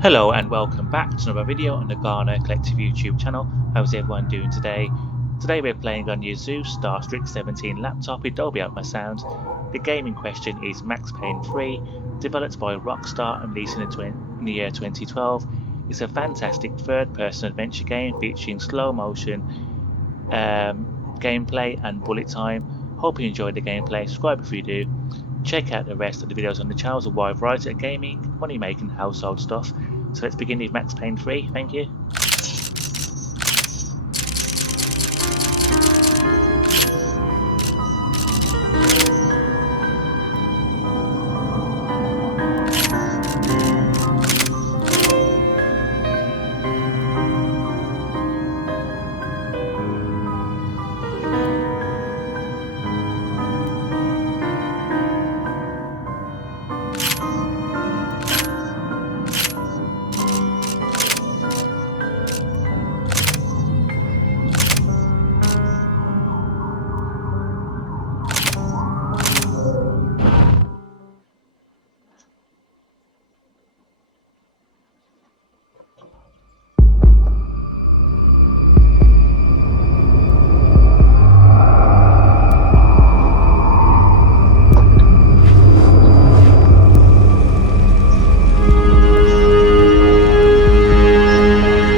Hello and welcome back to another video on the Garner Collective YouTube channel. How's everyone doing today? Today we're playing on your Zeus Starstrix 17 laptop with Dolby Atmos sound. The game in question is Max Payne 3, developed by Rockstar and released in the year 2012. It's a fantastic third-person adventure game featuring slow motion gameplay and bullet time. Hope you enjoyed the gameplay. Subscribe if you do. Check out the rest of the videos on the channel. A wide variety of gaming, money making, household stuff. So let's begin with Max Payne 3, thank you.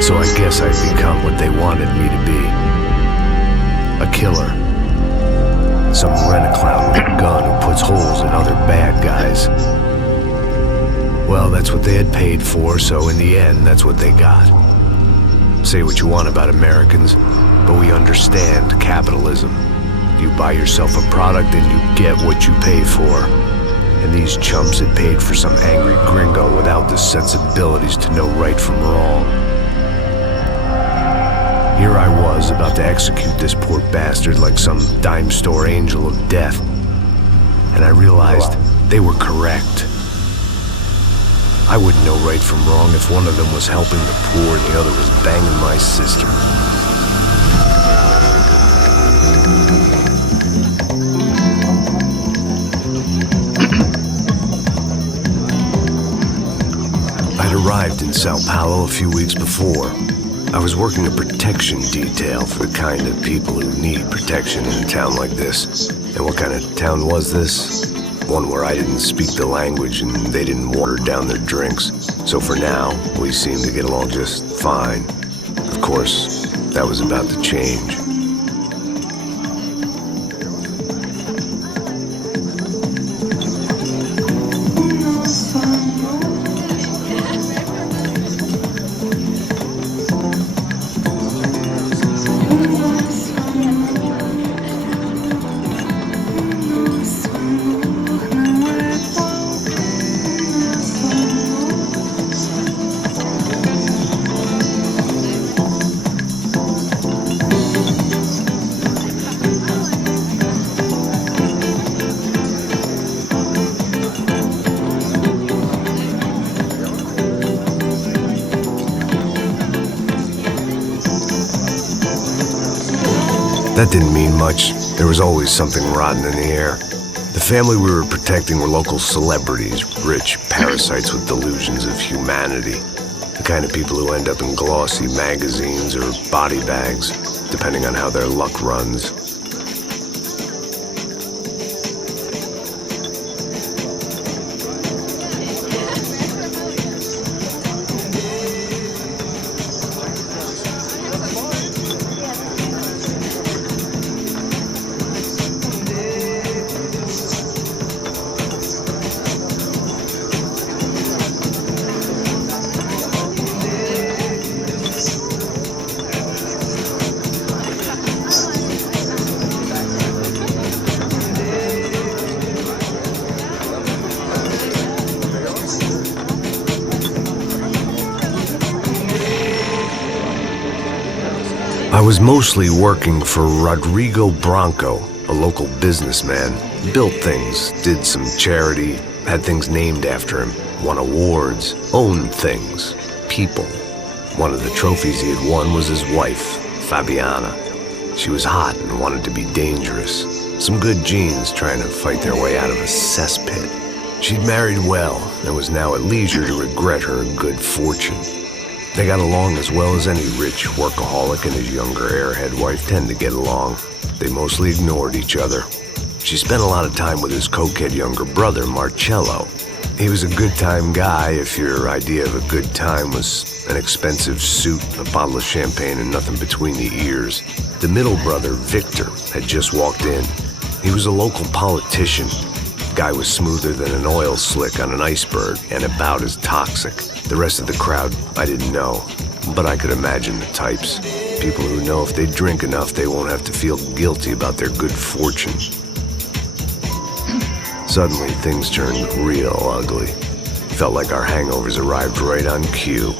So I guess I'd become what they wanted me to be. A killer. Some rent-a-clown with a gun who puts holes in other bad guys. Well, that's what they had paid for, so in the end, that's what they got. Say what you want about Americans, but we understand capitalism. You buy yourself a product and you get what you pay for. And these chumps had paid for some angry gringo without the sensibilities to know right from wrong. Here I was, about to execute this poor bastard like some dime store angel of death. And I realized they were correct. I wouldn't know right from wrong if one of them was helping the poor and the other was banging my sister. I'd arrived in Sao Paulo a few weeks before. I was working a protection detail for the kind of people who need protection in a town like this. And what kind of town was this? One where I didn't speak the language and they didn't water down their drinks. So for now, we seemed to get along just fine. Of course, that was about to change. That didn't mean much. There was always something rotten in the air. The family we were protecting were local celebrities, rich parasites with delusions of humanity. The kind of people who end up in glossy magazines or body bags, depending on how their luck runs. I was mostly working for Rodrigo Branco, a local businessman. Built things, did some charity, had things named after him, won awards, owned things, people. One of the trophies he had won was his wife, Fabiana. She was hot and wanted to be dangerous. Some good genes trying to fight their way out of a cesspit. She'd married well and was now at leisure to regret her good fortune. They got along as well as any rich workaholic and his younger airhead wife tend to get along. They mostly ignored each other. She spent a lot of time with his cokehead younger brother, Marcello. He was a good-time guy if your idea of a good time was an expensive suit, a bottle of champagne, and nothing between the ears. The middle brother, Victor, had just walked in. He was a local politician. Guy was smoother than an oil slick on an iceberg and about as toxic. The rest of the crowd, I didn't know, but I could imagine the types. People who know if they drink enough, they won't have to feel guilty about their good fortune. Suddenly, things turned real ugly. Felt like our hangovers arrived right on cue.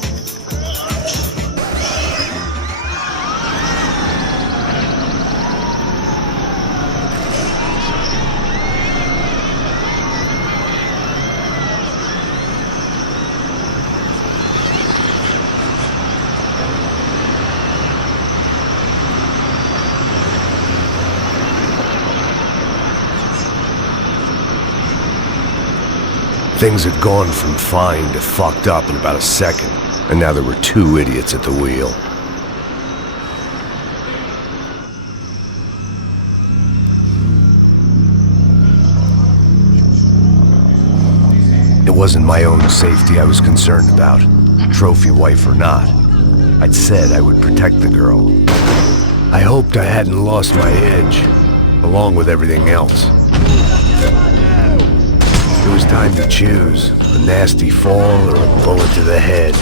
Things had gone from fine to fucked up in about a second, and now there were two idiots at the wheel. It wasn't my own safety I was concerned about, trophy wife or not. I'd said I would protect the girl. I hoped I hadn't lost my edge, along with everything else. It was time to choose, a nasty fall or a bullet to the head.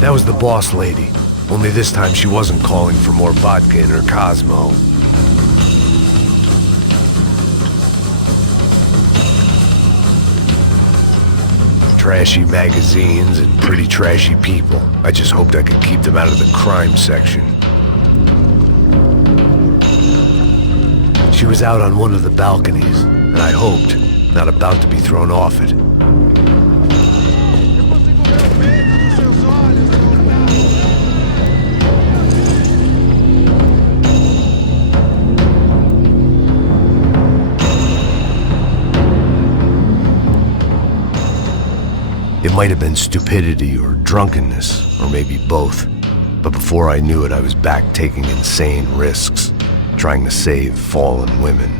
That was the boss lady, only this time she wasn't calling for more vodka in her Cosmo. Trashy magazines and pretty trashy people. I just hoped I could keep them out of the crime section. She was out on one of the balconies, and I hoped not about to be thrown off it. It might have been stupidity or drunkenness, or maybe both. But before I knew it, I was back taking insane risks, trying to save fallen women.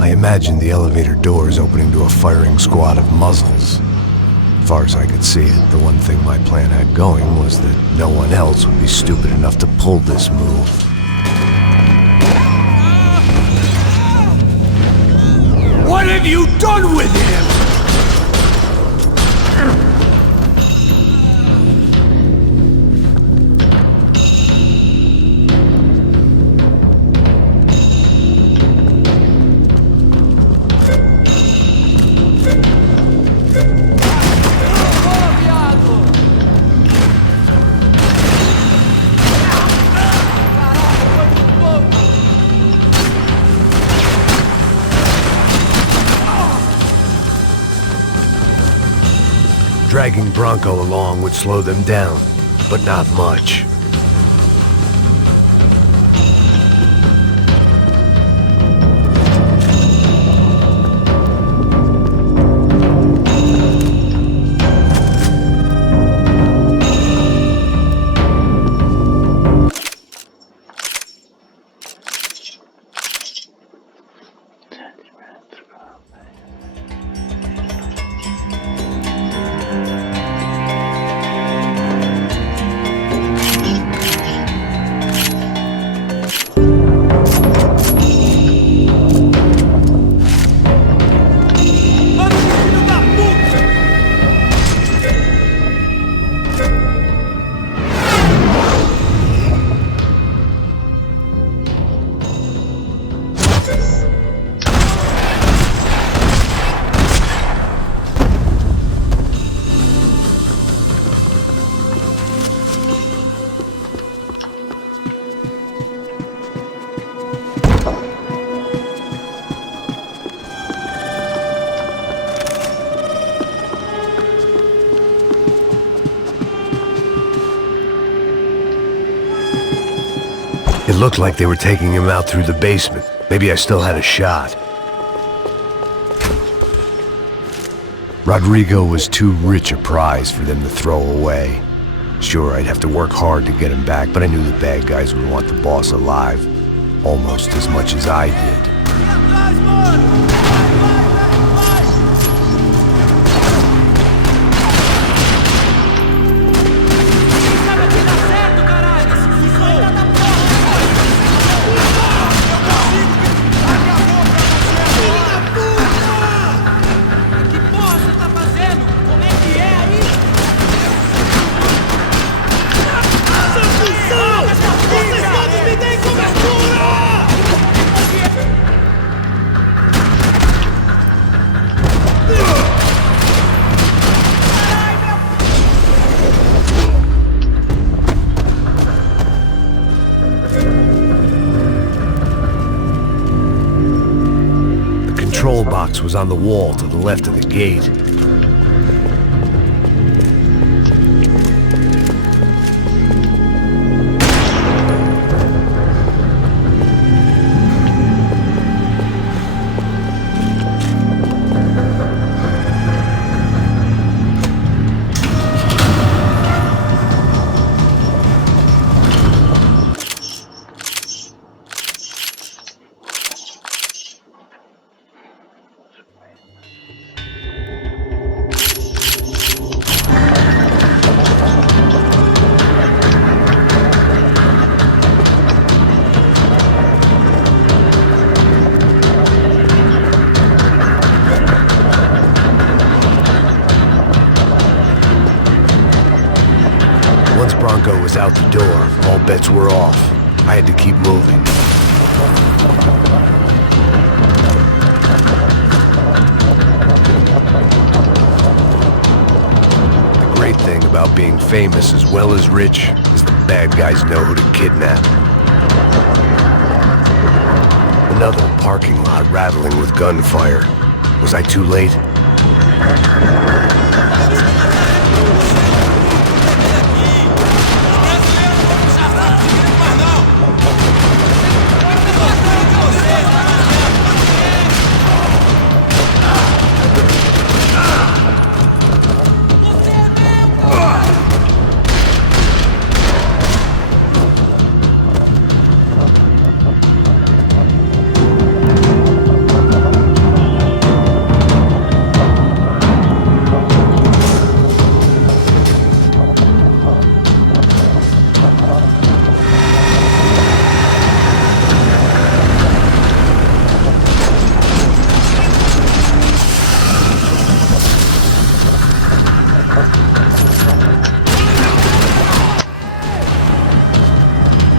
I imagined the elevator doors opening to a firing squad of muzzles. As far as I could see it, the one thing my plan had going was that no one else would be stupid enough to pull this move. What have you done with him? Dragging Bronco along would slow them down, but not much. It looked like they were taking him out through the basement. Maybe I still had a shot. Rodrigo was too rich a prize for them to throw away. Sure, I'd have to work hard to get him back, but I knew the bad guys would want the boss alive almost as much as I did. The control box was on the wall to the left of the gate. Once Bronco was out the door, all bets were off. I had to keep moving. The great thing about being famous as well as rich is the bad guys know who to kidnap. Another parking lot rattling with gunfire. Was I too late?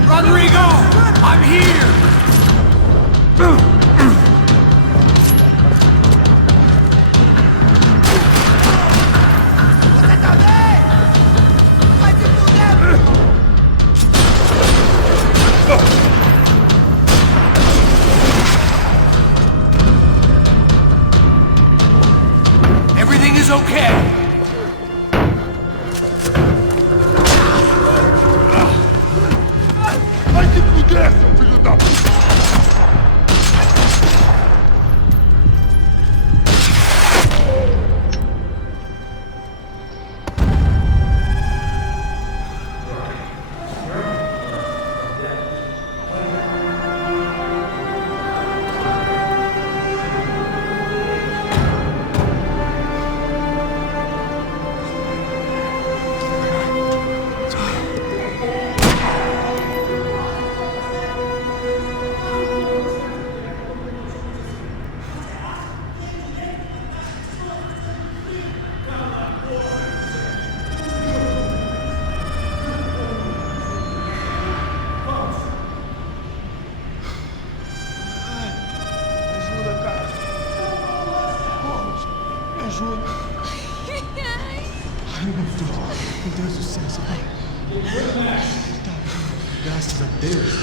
Rodrigo! I'm here! Everything is okay. Graças a Deus.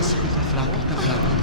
Escuta fraco, tá fraco.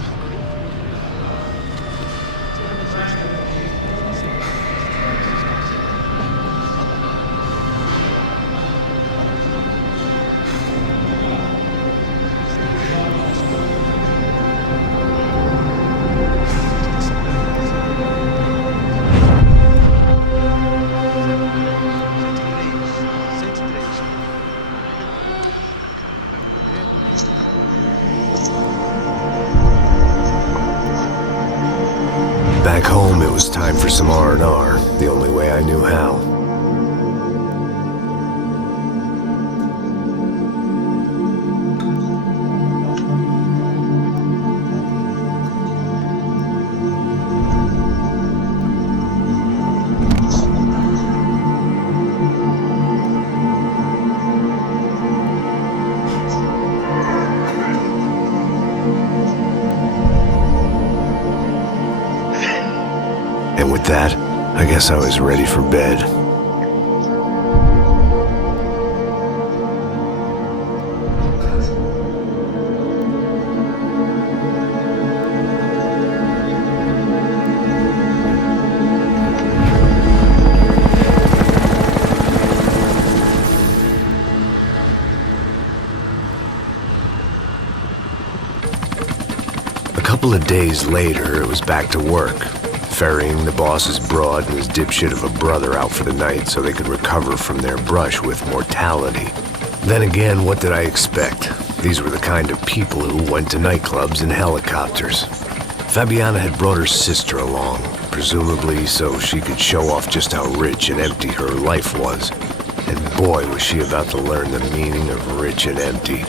Back home, it was time for some R&R, the only way I knew how. And with that, I guess I was ready for bed. A couple of days later, it was back to work. Ferrying the boss's broad and his dipshit of a brother out for the night so they could recover from their brush with mortality. Then again, what did I expect? These were the kind of people who went to nightclubs in helicopters. Fabiana had brought her sister along, presumably so she could show off just how rich and empty her life was. And boy, was she about to learn the meaning of rich and empty.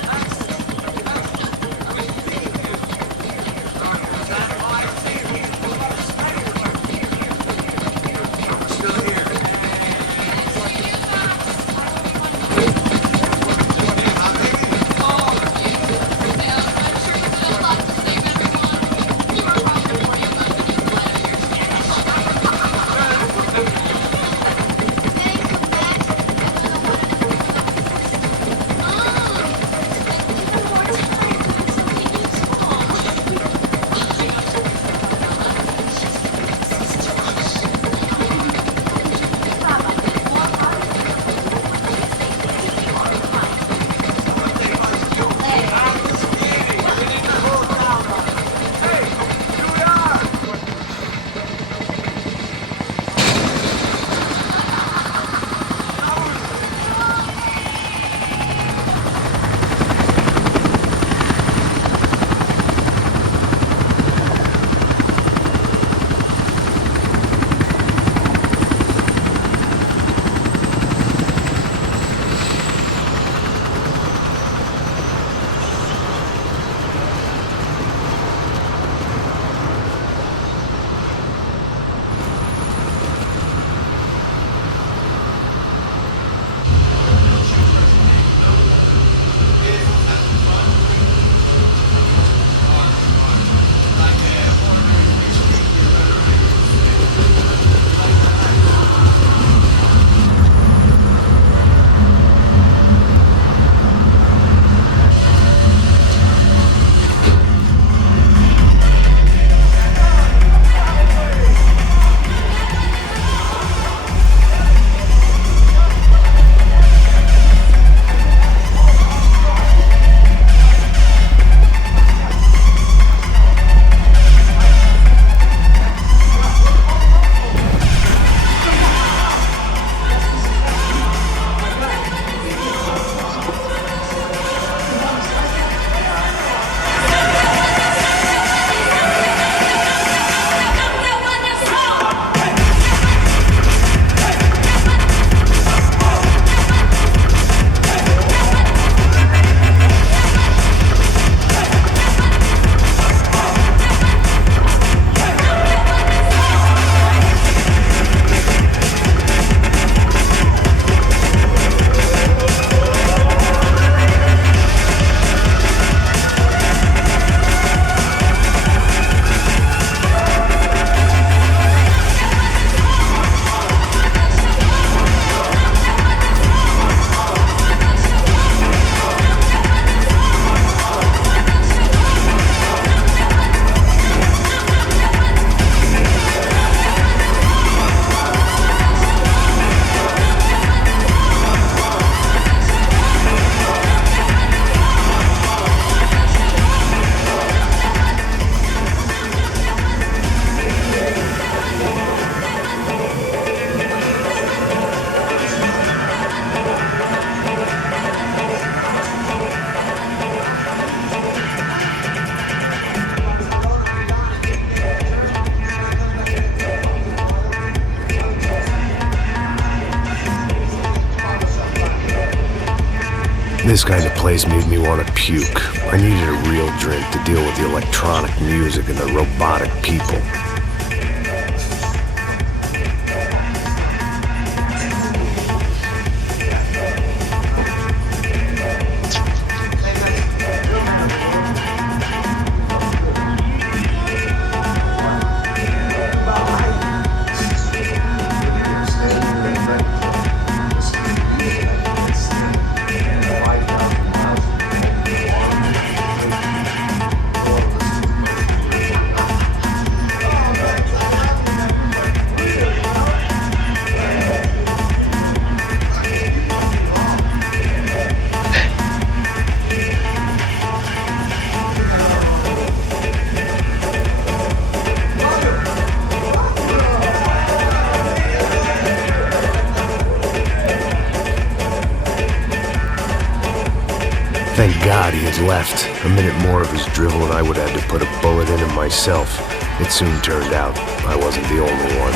This kind of place made me want to puke. I needed a real drink to deal with the electronic music and the robotic people. Thank God he had left. A minute more of his drivel and I would have had to put a bullet in him myself. It soon turned out I wasn't the only one.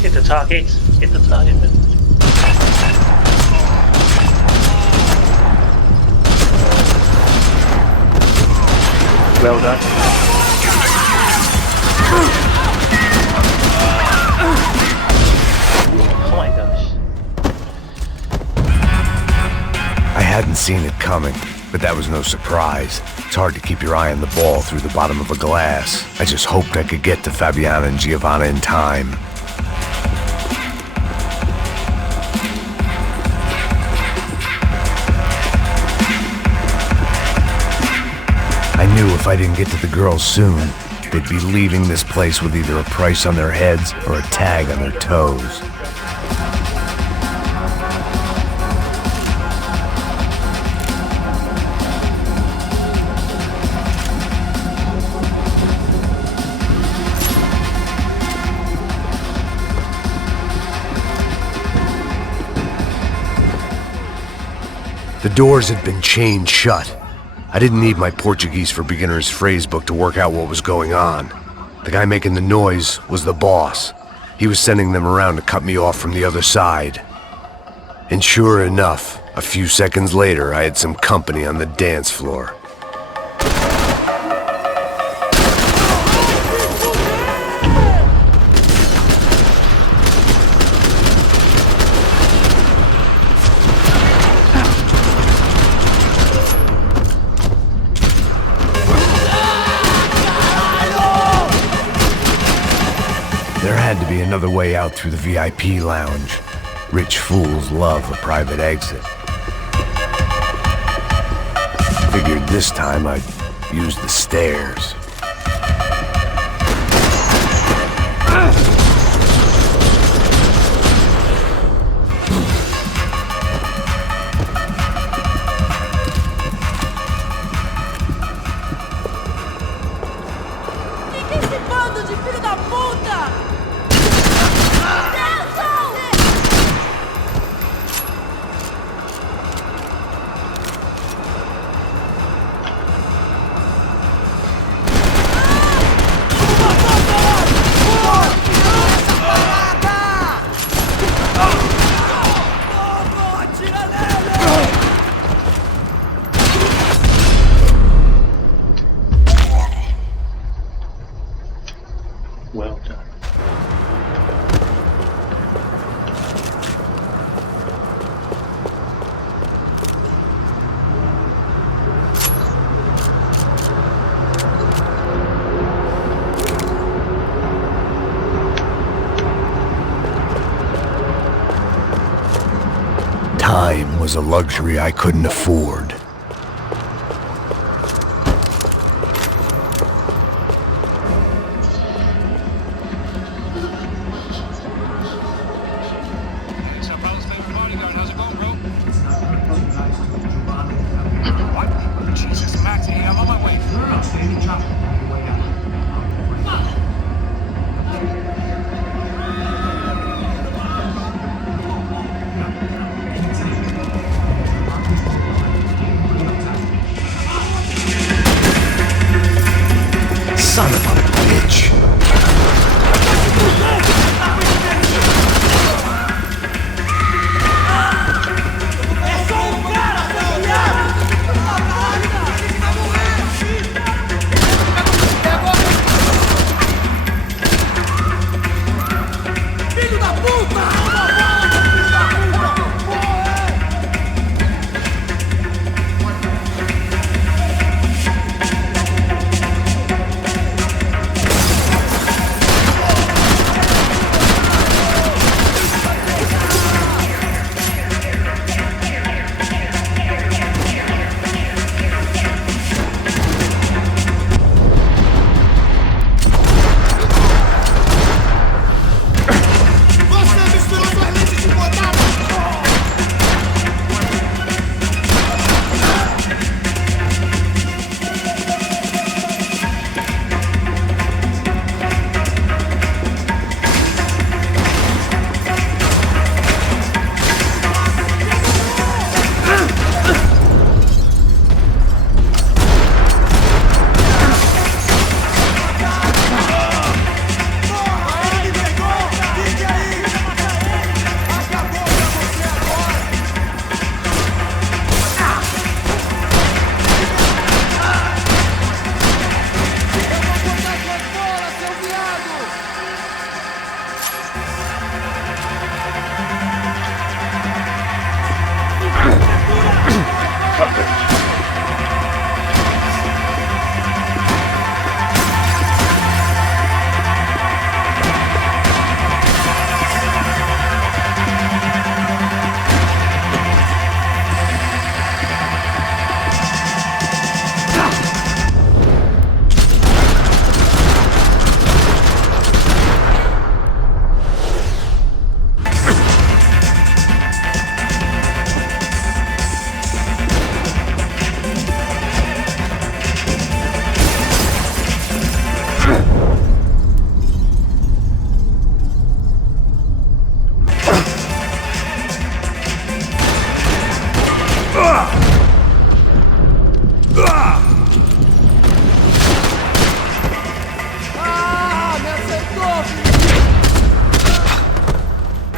Hit the target. Hit the target. Well done. Oh my gosh. I hadn't seen it coming, but that was no surprise. It's hard to keep your eye on the ball through the bottom of a glass. I just hoped I could get to Fabiana and Giovanna in time. I knew if I didn't get to the girls soon, they'd be leaving this place with either a price on their heads or a tag on their toes. The doors had been chained shut. I didn't need my Portuguese for Beginners phrase book to work out what was going on. The guy making the noise was the boss. He was sending them around to cut me off from the other side. And sure enough, a few seconds later, I had some company on the dance floor. There had to be another way out through the VIP lounge. Rich fools love a private exit. Figured this time I'd use the stairs. Esse bando de filho da puta! Well done. Time was a luxury I couldn't afford. So, fellas, favorite party going? How's it going? Son of a bitch. Filho da puta!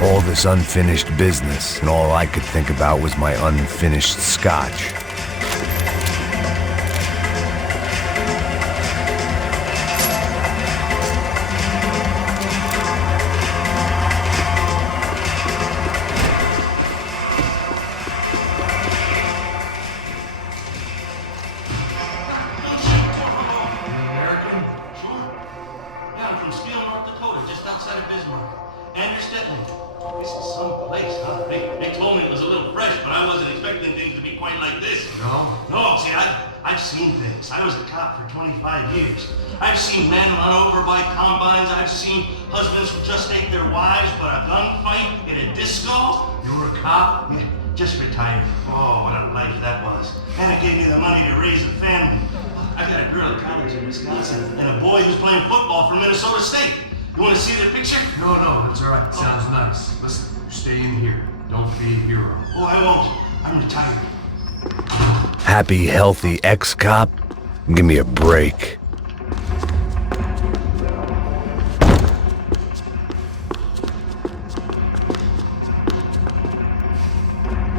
All this unfinished business, and all I could think about was my unfinished scotch. They told me it was a little fresh, but I wasn't expecting things to be quite like this. No? No, see, I've seen things. I was a cop for 25 years. I've seen men run over by combines. I've seen husbands who just ate their wives, but a gunfight in a disco. You were a cop? Yeah, just retired. Oh, what a life that was. And it gave me the money to raise a family. I got a girl at college in Wisconsin and a boy who's playing football for Minnesota State. You want to see their picture? No, that's all right. Sounds nice. Listen, stay in here. Don't be a hero. Oh, I won't. I'm retired. Happy, healthy ex-cop? Give me a break.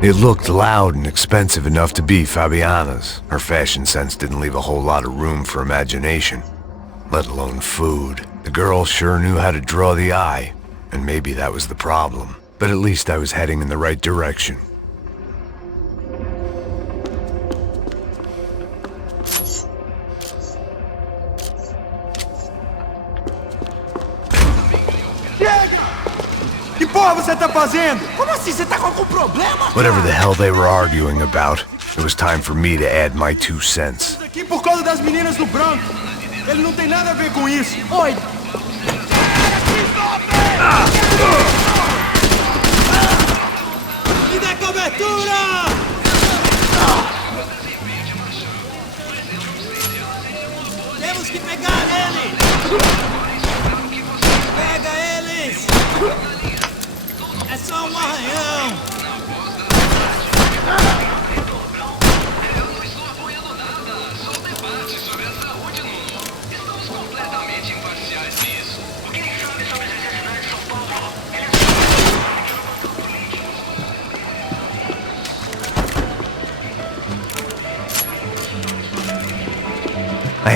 It looked loud and expensive enough to be Fabiana's. Her fashion sense didn't leave a whole lot of room for imagination, let alone food. The girl sure knew how to draw the eye, and maybe that was the problem. But at least I was heading in the right direction. Que porra você tá fazendo? Como assim? Você tá com algum problema? Whatever the hell they were arguing about, it was time for me to add my 2 cents. Isso aqui por causa das meninas do branco. Ele não tem nada a ver com isso. Oi! Me dá cobertura! Temos que pegar ele! Pega eles! É só um arranhão!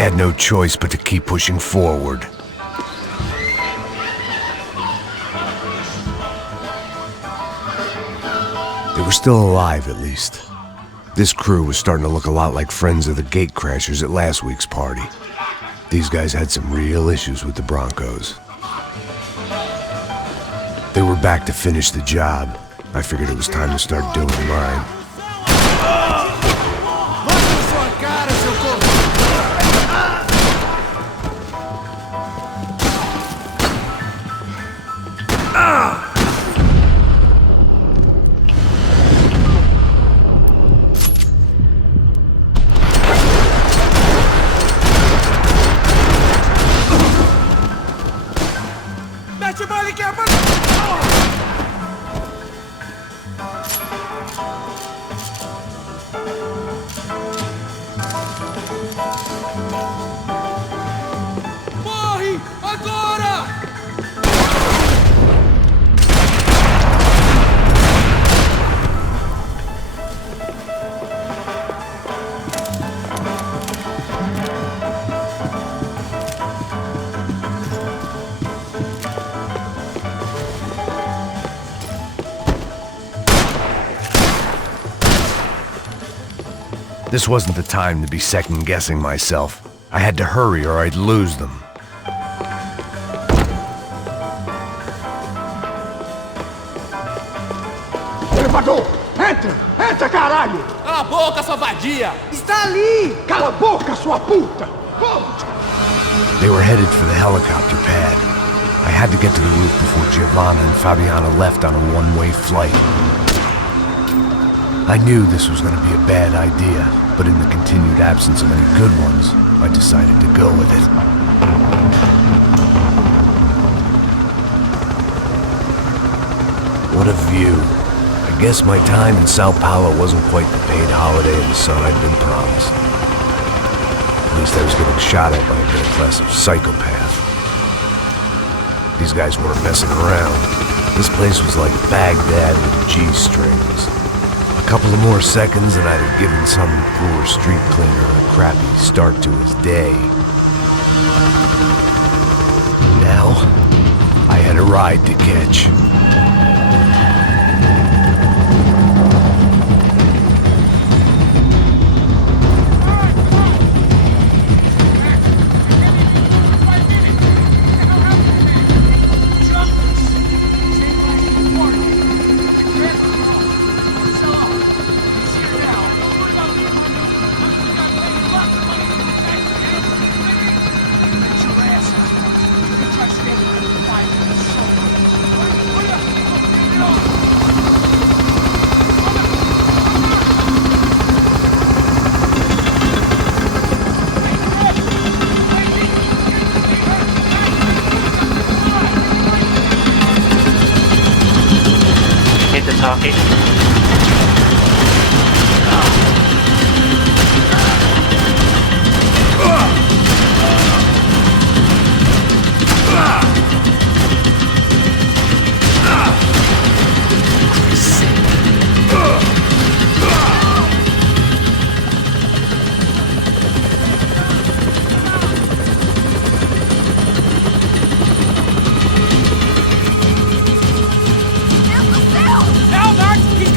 had no choice but to keep pushing forward. They were still alive, at least. This crew was starting to look a lot like friends of the gatecrashers at last week's party. These guys had some real issues with the Broncos. They were back to finish the job. I figured it was time to start doing mine. Morre! Agora! This wasn't the time to be second-guessing myself. I had to hurry or I'd lose them. Elevador! Entra! Entra, caralho! Cala a boca, sua vadia! Está ali! Cala a boca, sua puta! Vamos! They were headed for the helicopter pad. I had to get to the roof before Giovanna and Fabiana left on a one-way flight. I knew this was going to be a bad idea, but in the continued absence of any good ones, I decided to go with it. What a view. I guess my time in Sao Paulo wasn't quite the paid holiday in the sun I'd been promised. At least I was getting shot at by a middle-class psychopath. These guys weren't messing around. This place was like Baghdad with G-strings. A couple of more seconds and I'd have given some poor street cleaner a crappy start to his day. Now, I had a ride to catch. Hit the target. Now, Narc, he's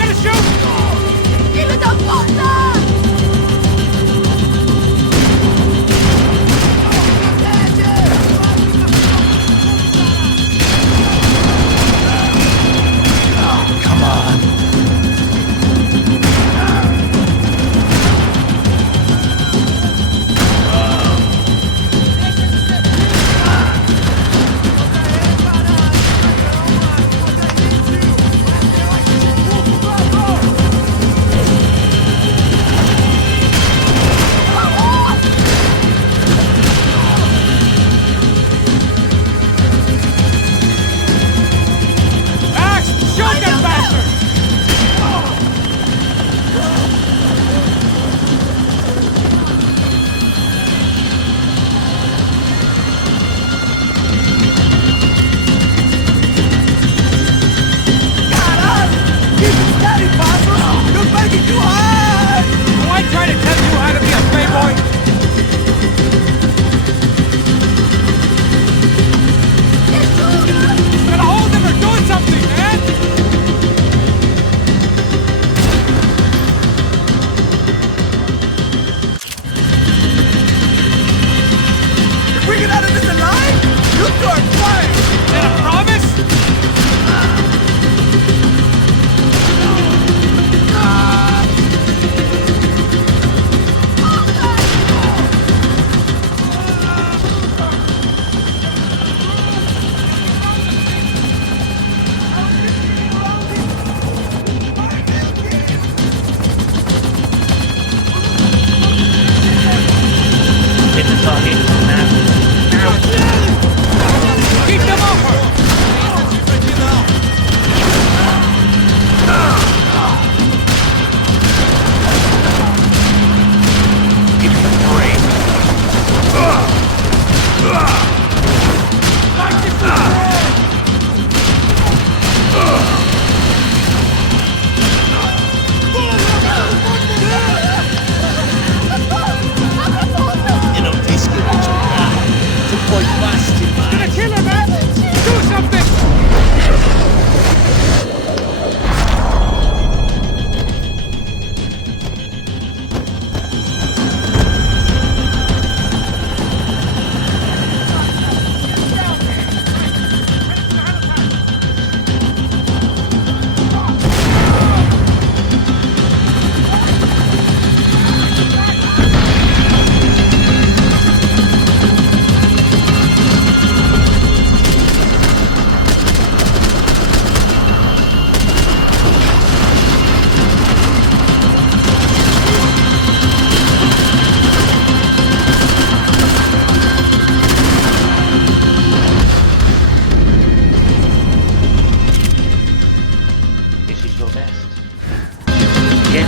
Foi fácil demais. Gonna kill him, man! Do something! This is your best. Yeah.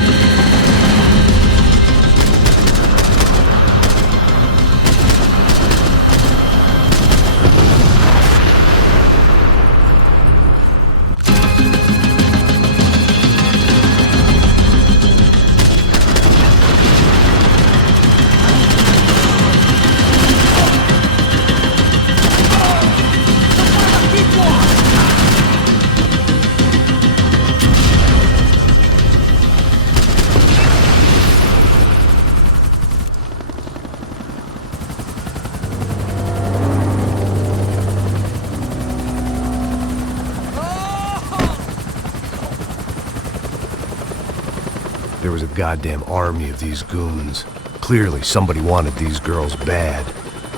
There was a goddamn army of these goons. Clearly, somebody wanted these girls bad.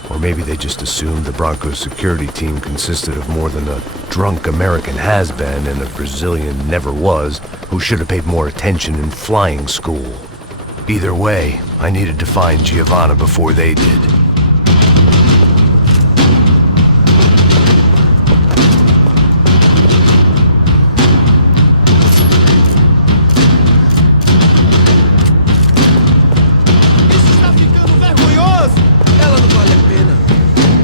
Or maybe they just assumed the Broncos security team consisted of more than a drunk American has-been and a Brazilian never was who should have paid more attention in flying school. Either way, I needed to find Giovanna before they did. Isso está ficando vergonhoso. Ela não vale a pena.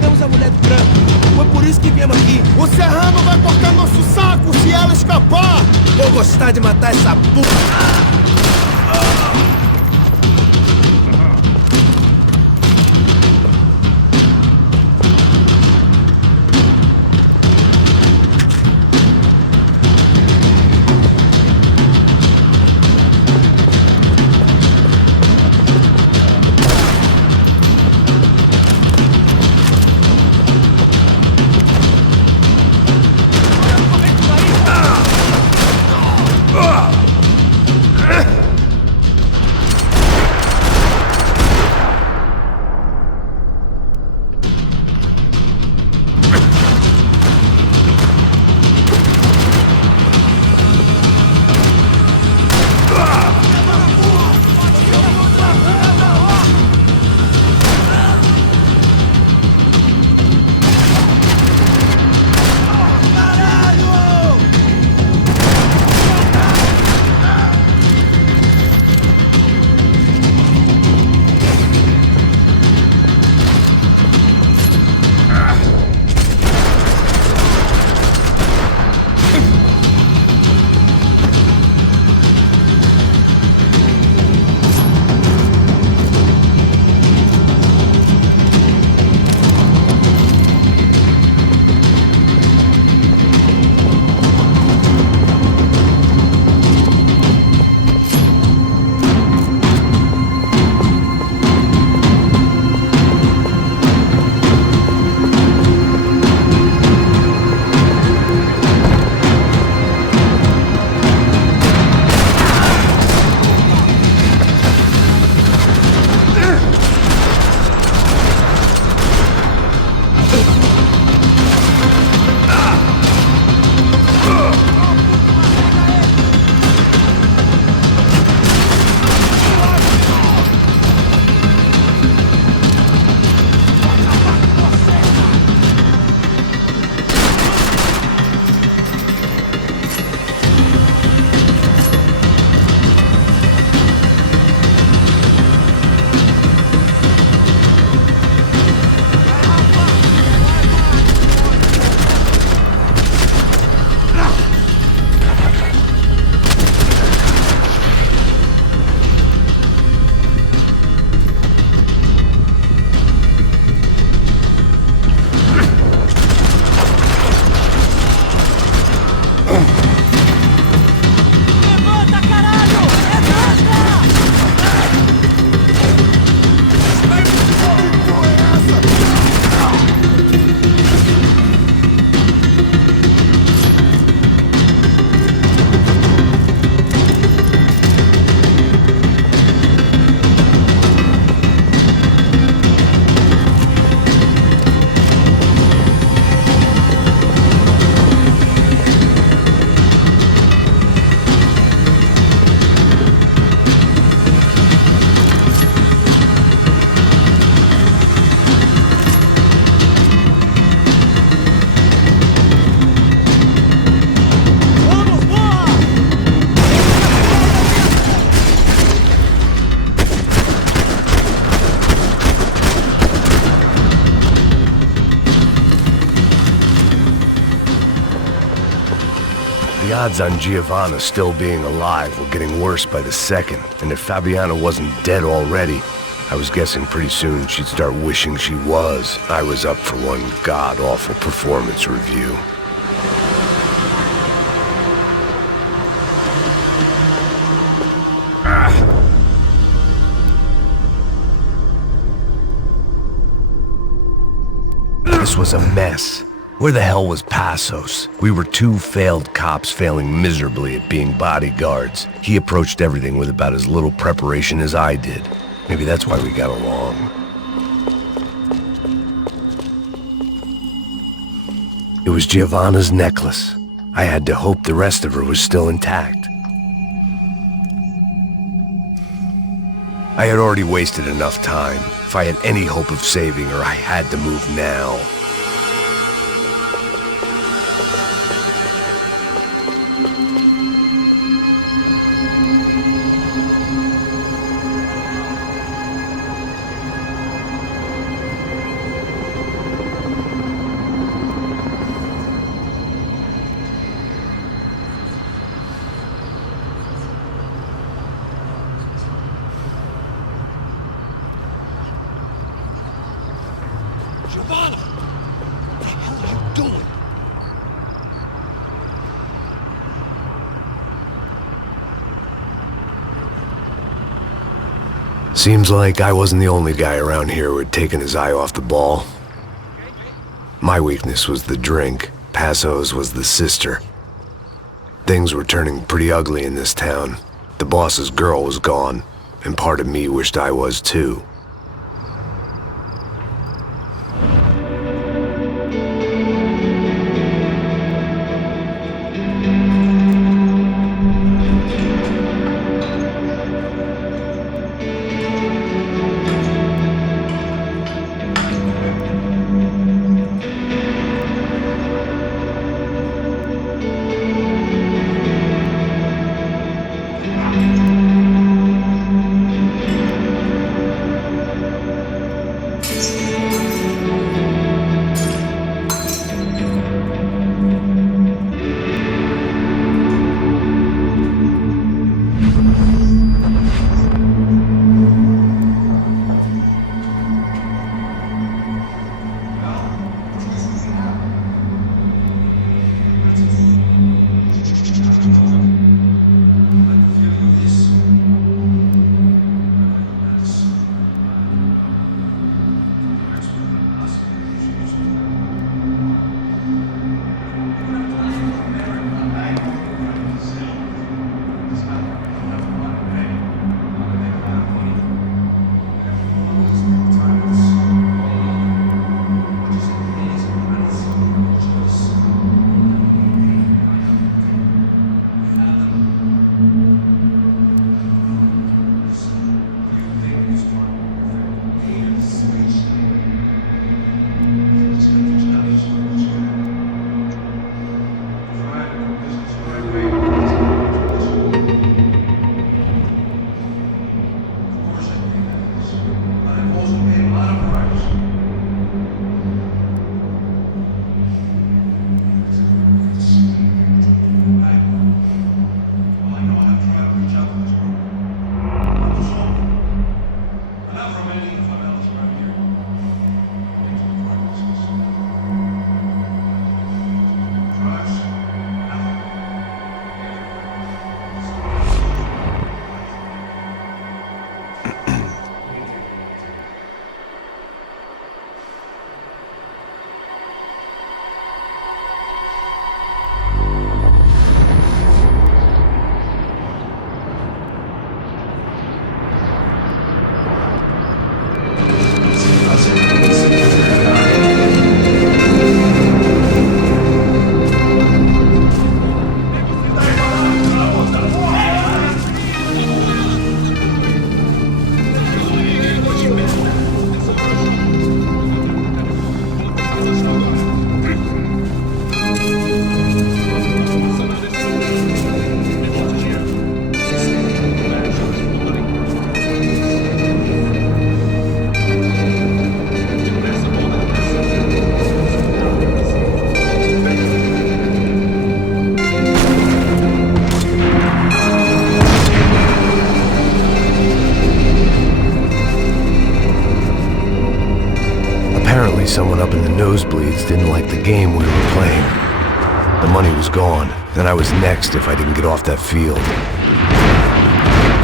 Temos a mulher do branco. Foi por isso que viemos aqui. O Serrano vai cortar nosso saco se ela escapar. Vou gostar de matar essa puta. The odds on Giovanna still being alive were getting worse by the second, and if Fabiana wasn't dead already, I was guessing pretty soon she'd start wishing she was. I was up for one god-awful performance review. This was a mess. Where the hell was Passos? We were two failed cops failing miserably at being bodyguards. He approached everything with about as little preparation as I did. Maybe that's why we got along. It was Giovanna's necklace. I had to hope the rest of her was still intact. I had already wasted enough time. If I had any hope of saving her, I had to move now. Giovanna! What the hell are you doing? Seems like I wasn't the only guy around here who had taken his eye off the ball. My weakness was the drink. Passos was the sister. Things were turning pretty ugly in this town. The boss's girl was gone, and part of me wished I was too. nosebleeds didn't like the game we were playing. The money was gone, and I was next if I didn't get off that field.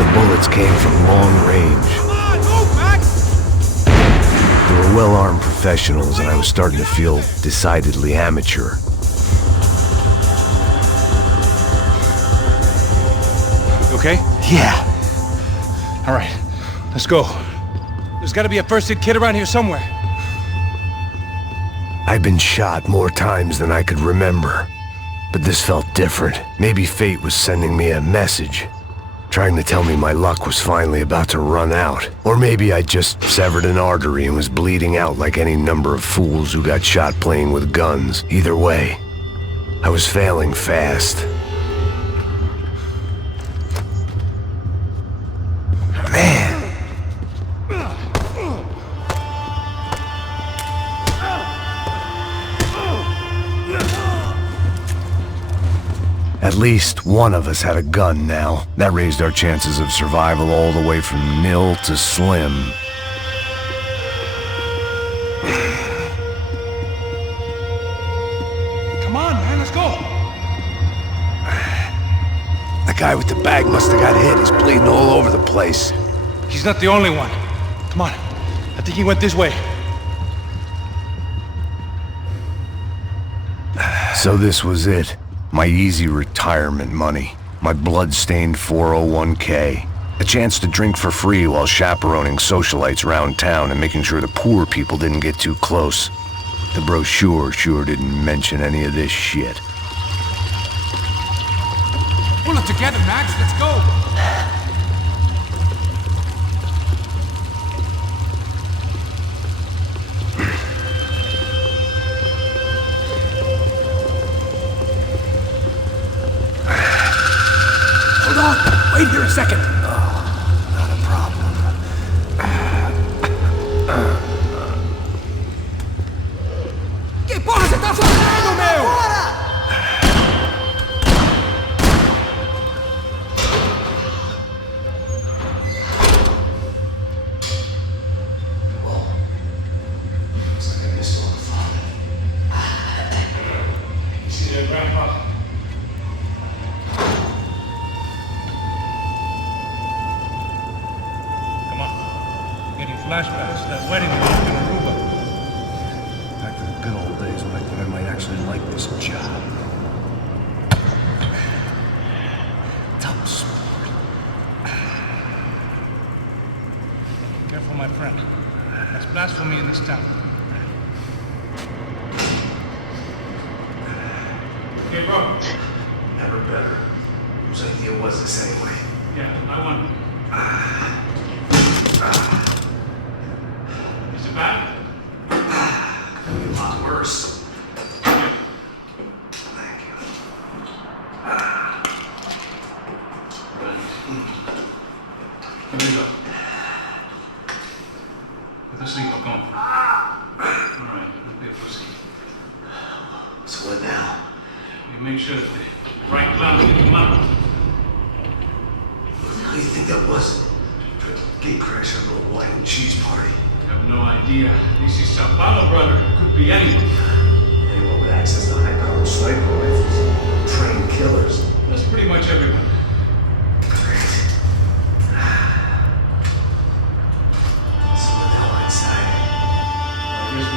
The bullets came from long range. Come on, move, Max! They were well-armed professionals, and I was starting to feel decidedly amateur. You okay? Yeah. All right, let's go. There's gotta be a first-aid kit around here somewhere. I've been shot more times than I could remember. But this felt different. Maybe fate was sending me a message, trying to tell me my luck was finally about to run out. Or maybe I just severed an artery and was bleeding out like any number of fools who got shot playing with guns. Either way, I was failing fast. Man! At least one of us had a gun now. That raised our chances of survival all the way from nil to slim. Come on, man, let's go. The guy with the bag must have got hit. He's bleeding all over the place. He's not the only one. Come on, I think he went this way. So this was it. My easy retirement money. My blood-stained 401k. A chance to drink for free while chaperoning socialites around town and making sure the poor people didn't get too close. The brochure sure didn't mention any of this shit. Pull it together, Max, let's go. Wait here a second. Oh, not a problem. Que porra você tá fazendo, meu? See there, Grandpa? Come on. Getting flashbacks to that wedding we had in Aruba. Back to the good old days when I thought I might actually like this job. Dumb sport. Careful, my friend. That's blasphemy in this town. Okay, bro. Never better. Whose idea was this anyway? Yeah, I won. Is it bad? Could be a lot worse. Yeah. Thank you. Here we go. Put the sleep up on. All right, let's be a pussy. So what now? You make sure that the right clouds get come out. What the hell do you think that was? Gate crash at a little wine and cheese party. I have no idea. This is Sao Paulo, brother. Could be anyone. Anyone with access to high-powered sniper rifles, trained killers. That's pretty much everyone. Great. So what the hell inside? I guess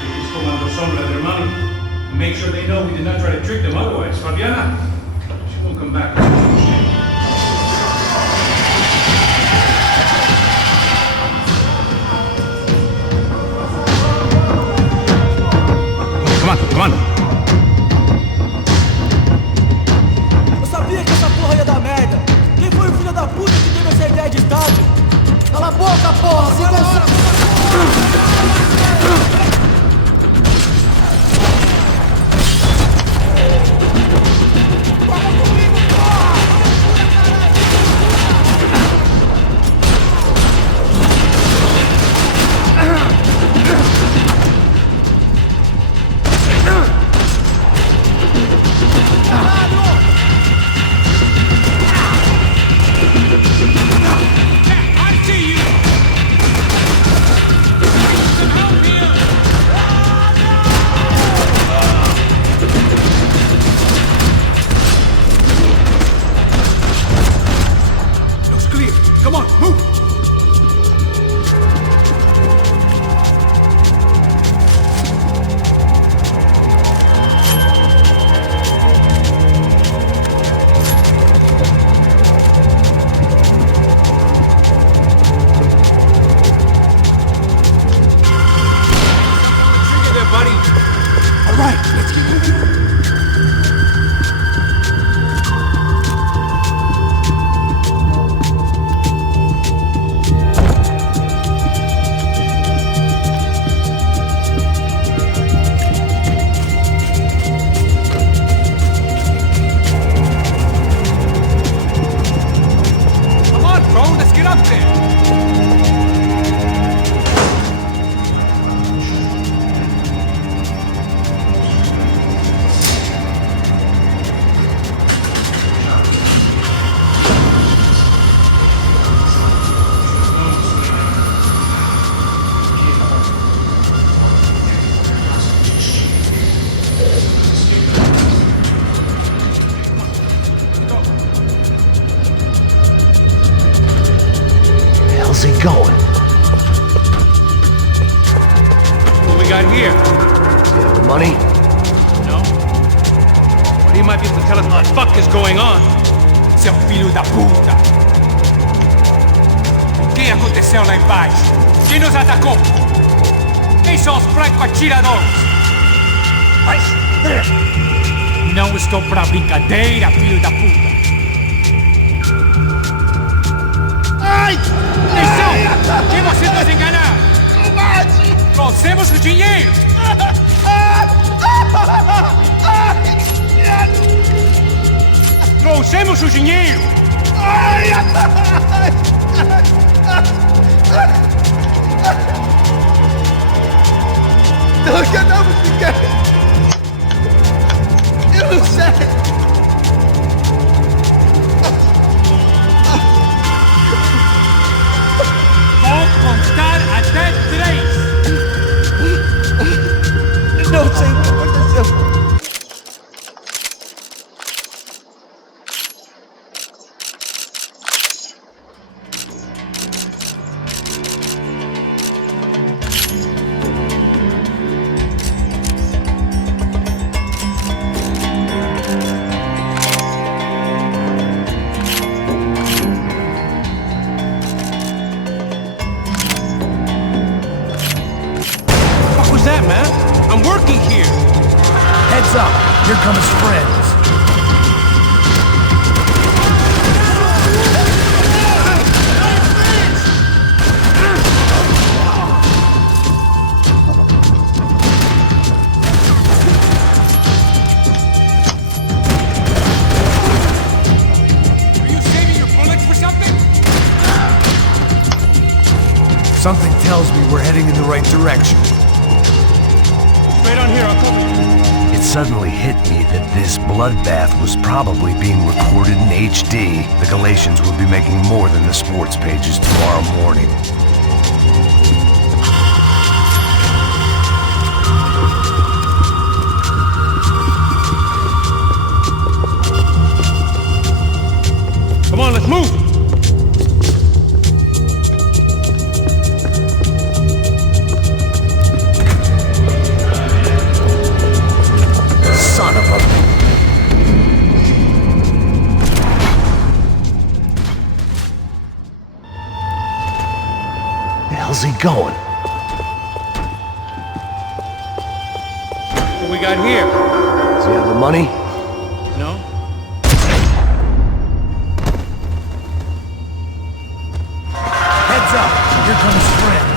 we just tomando sombra their money and make sure they know we did not try to trick them otherwise. Fabiana, she won't come back. Come on. Eu sabia que essa porra ia dar merda. Quem foi o filho da puta que teve essa ideia de estádio? Cala a boca, porra! Se Come on, bro, let's get up there. How's he going? What we got here? Money? No? Well, he might be able to tell us what the fuck is going on. Seu filho da puta! O que aconteceu lá embaixo? Quem nos atacou? Quem são os franco-atiradores? Não estou pra brincadeira, filho da puta! Ai! Atenção! Quem você nos enganar? Trouxemos o dinheiro! Trouxemos o dinheiro! Não, que não, fica. Eu não sei. Vou contar até 3! Não sei o que aconteceu. What was that, man? I'm working here! Heads up! Here come his friends. Are you saving your bullets for something? Something tells me we're heading in the right direction. Straight on here, I'll cover you. It suddenly hit me that this bloodbath was probably being recorded in HD. The Galatians will be making more than the sports pages tomorrow morning. Come on, let's move! Son of a... The hell's he going? What we got here? Does he have the money? No? Heads up! Here come his friends.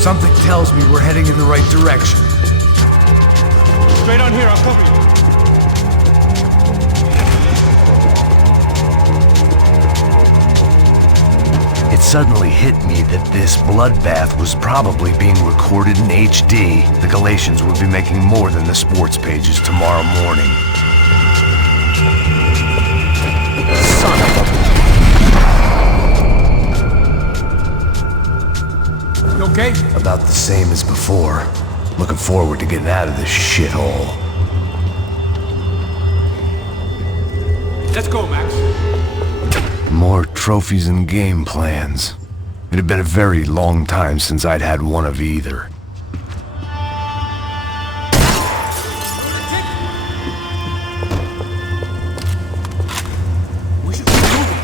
Something tells me we're heading in the right direction. Straight on here, I'll cover you. It suddenly hit me that this bloodbath was probably being recorded in HD. The Galatians will be making more than the sports pages tomorrow morning. Son of a... You okay? About the same as before. Looking forward to getting out of this shithole. Let's go, Max. More trophies and game plans. It had been a very long time since I'd had one of either. We should keep moving.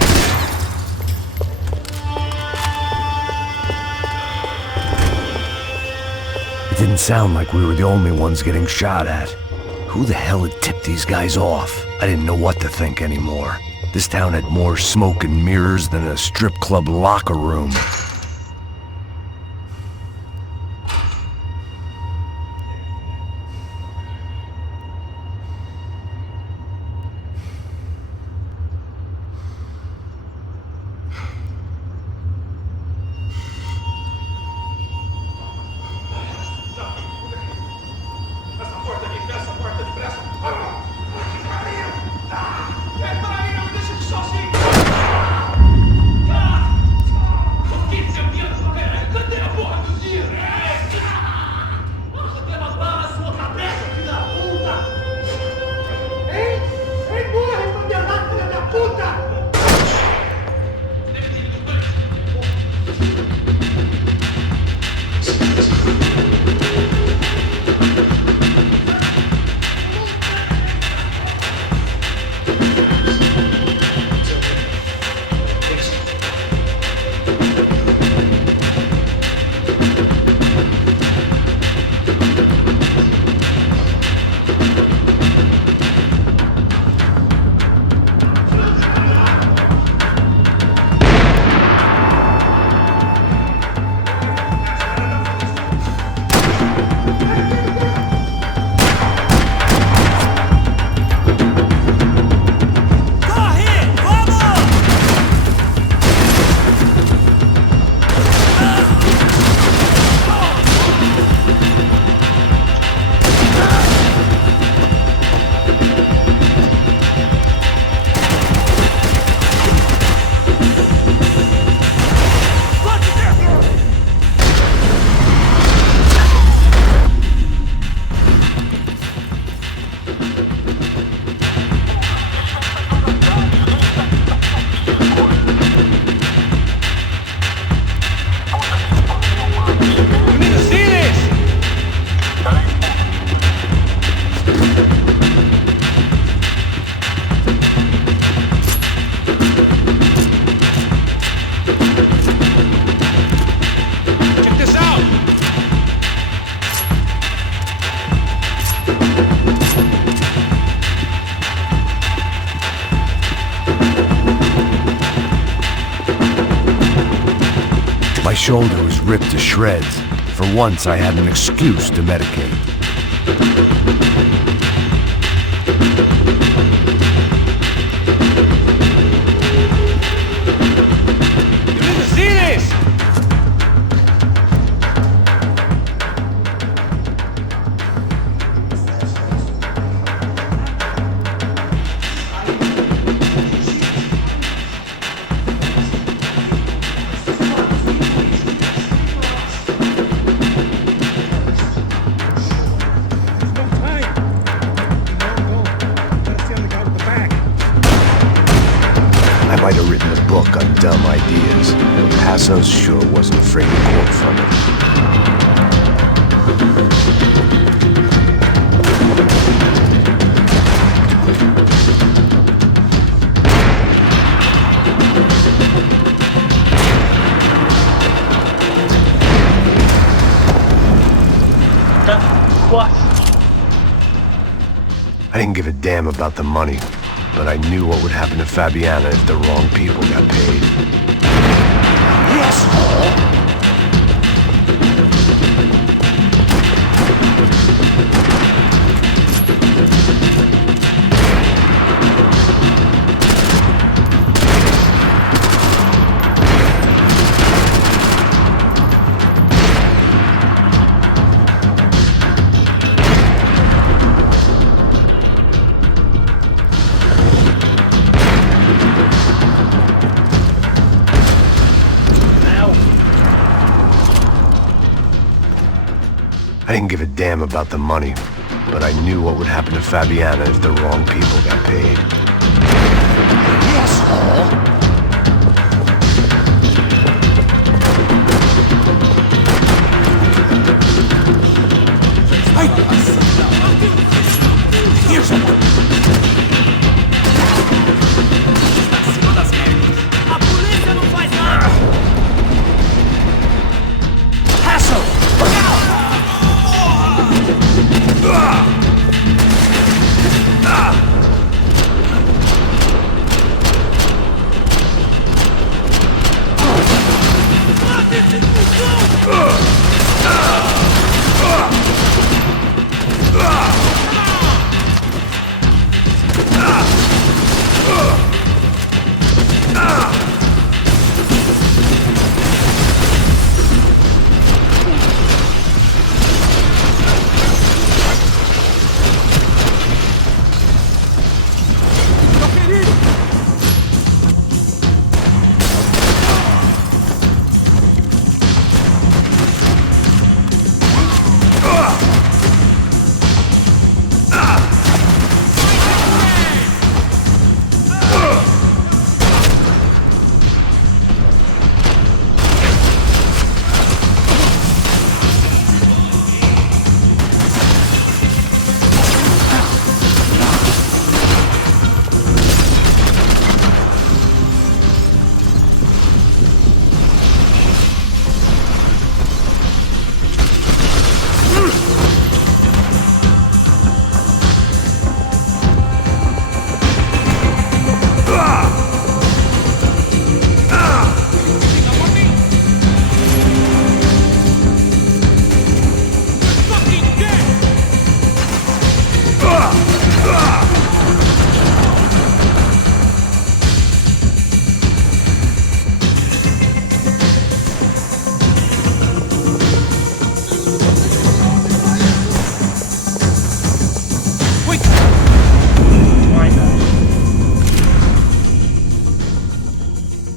It didn't sound like we were the only ones getting shot at. Who the hell had tipped these guys off? I didn't know what to think anymore. This town had more smoke and mirrors than a strip club locker room. My shoulder was ripped to shreds. For once, I had an excuse to medicate. You need to see this! I might have written a book on dumb ideas. El Paso sure wasn't afraid to quote from it. What? I didn't give a damn about the money, but I knew what would happen to Fabiana if the wrong people got paid. didn't give a damn about the money, but I knew what would happen to Fabiana if the wrong people got paid. Here's someone. A polícia não faz nada! Hassel! Look out! Mata esse cuzão!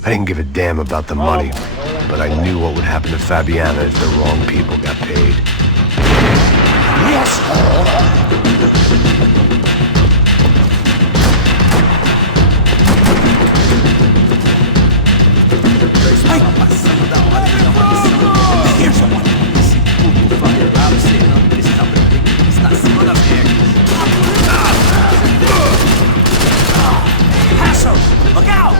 I didn't give a damn about the money, but I knew what would happen to Fabiana if the wrong people got paid. Here's someone. Esse puto vai lá, você não precisa aprender que ele está acima das regras. Hassel! Look out!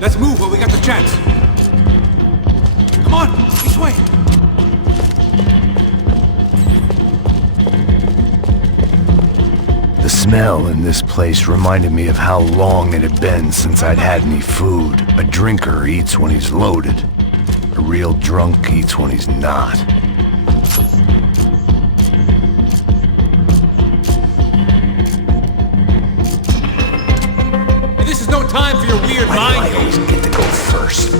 Let's move while we got the chance. Come on, this way. The smell in this place reminded me of how long it had been since I'd had any food. A drinker eats when he's loaded. A real drunk eats when he's not. This is no time for your weird Why mind. do I always get to go first?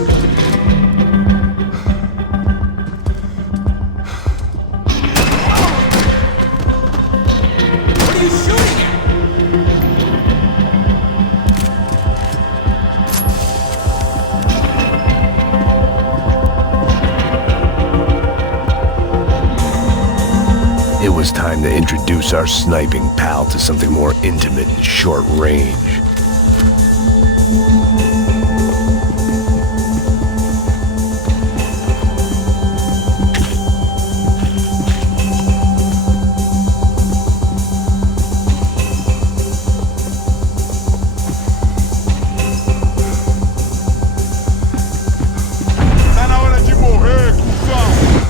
What are you shooting at? time to introduce our sniping pal to something more intimate and short range. Tá na hora de morrer, cuzão!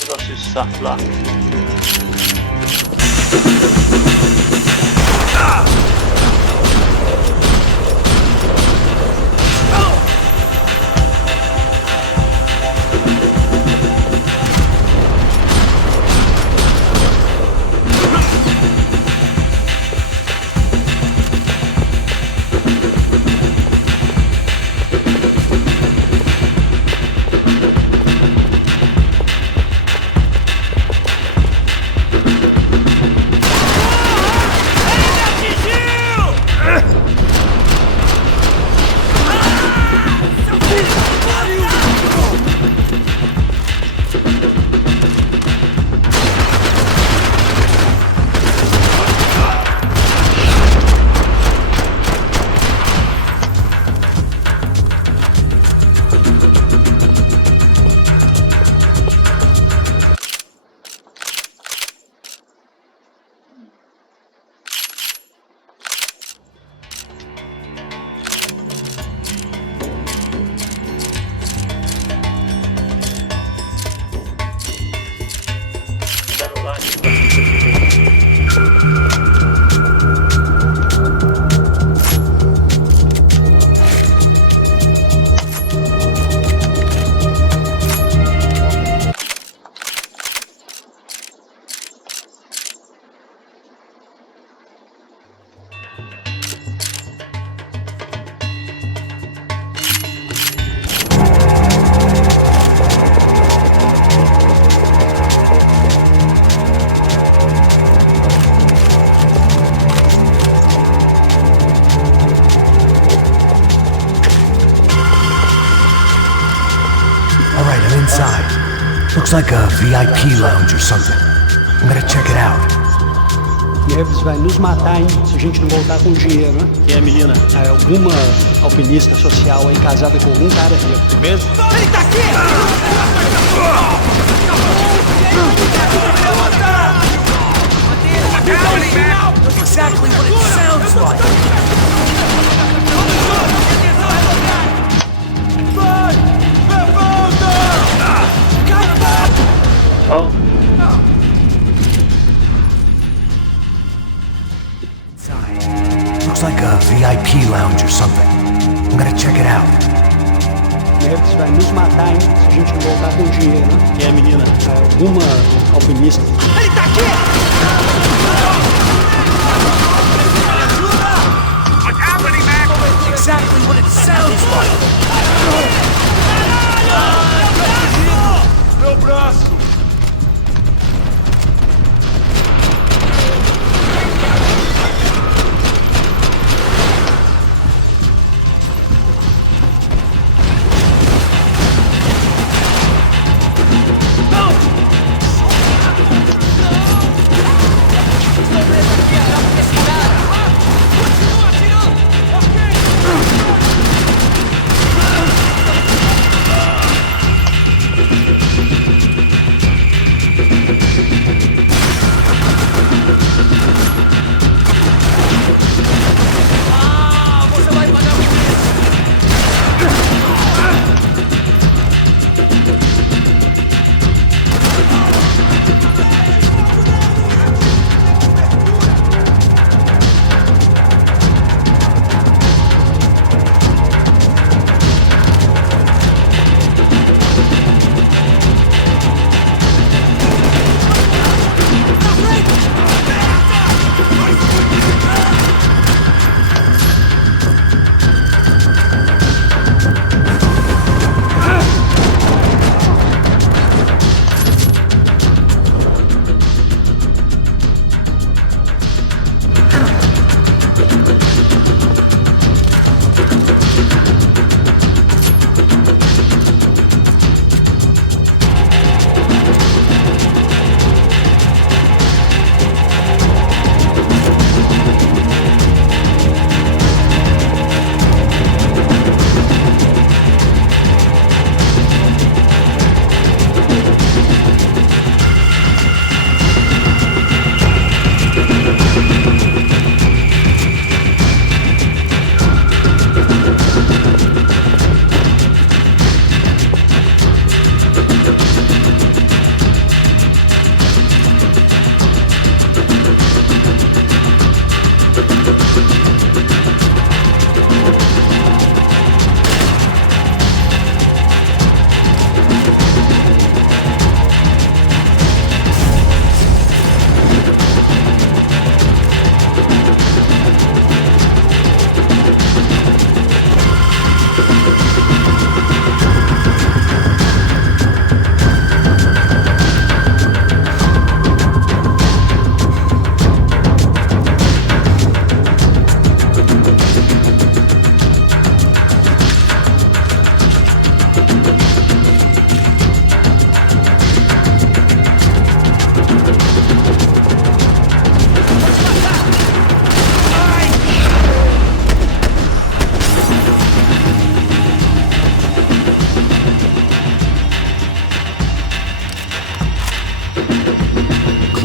Negócio soft lock. Looks like a VIP lounge or something. I'm gonna check it out. Neves vai nos matar, hein, se a gente não voltar com dinheiro, né? Quem é a menina? É alguma alpinista social aí casada com algum cara rico. Mesmo? Ele tá aqui! That's exactly what it sounds like. Oh. Looks like a VIP lounge or something. I'm gonna check it out. Neves vai nos matar, hein, se a gente não voltar com dinheiro, né? Quem é a menina? É alguma alpinista. Ele tá aqui! What's happening, man? That's exactly what it sounds like. Meu braço!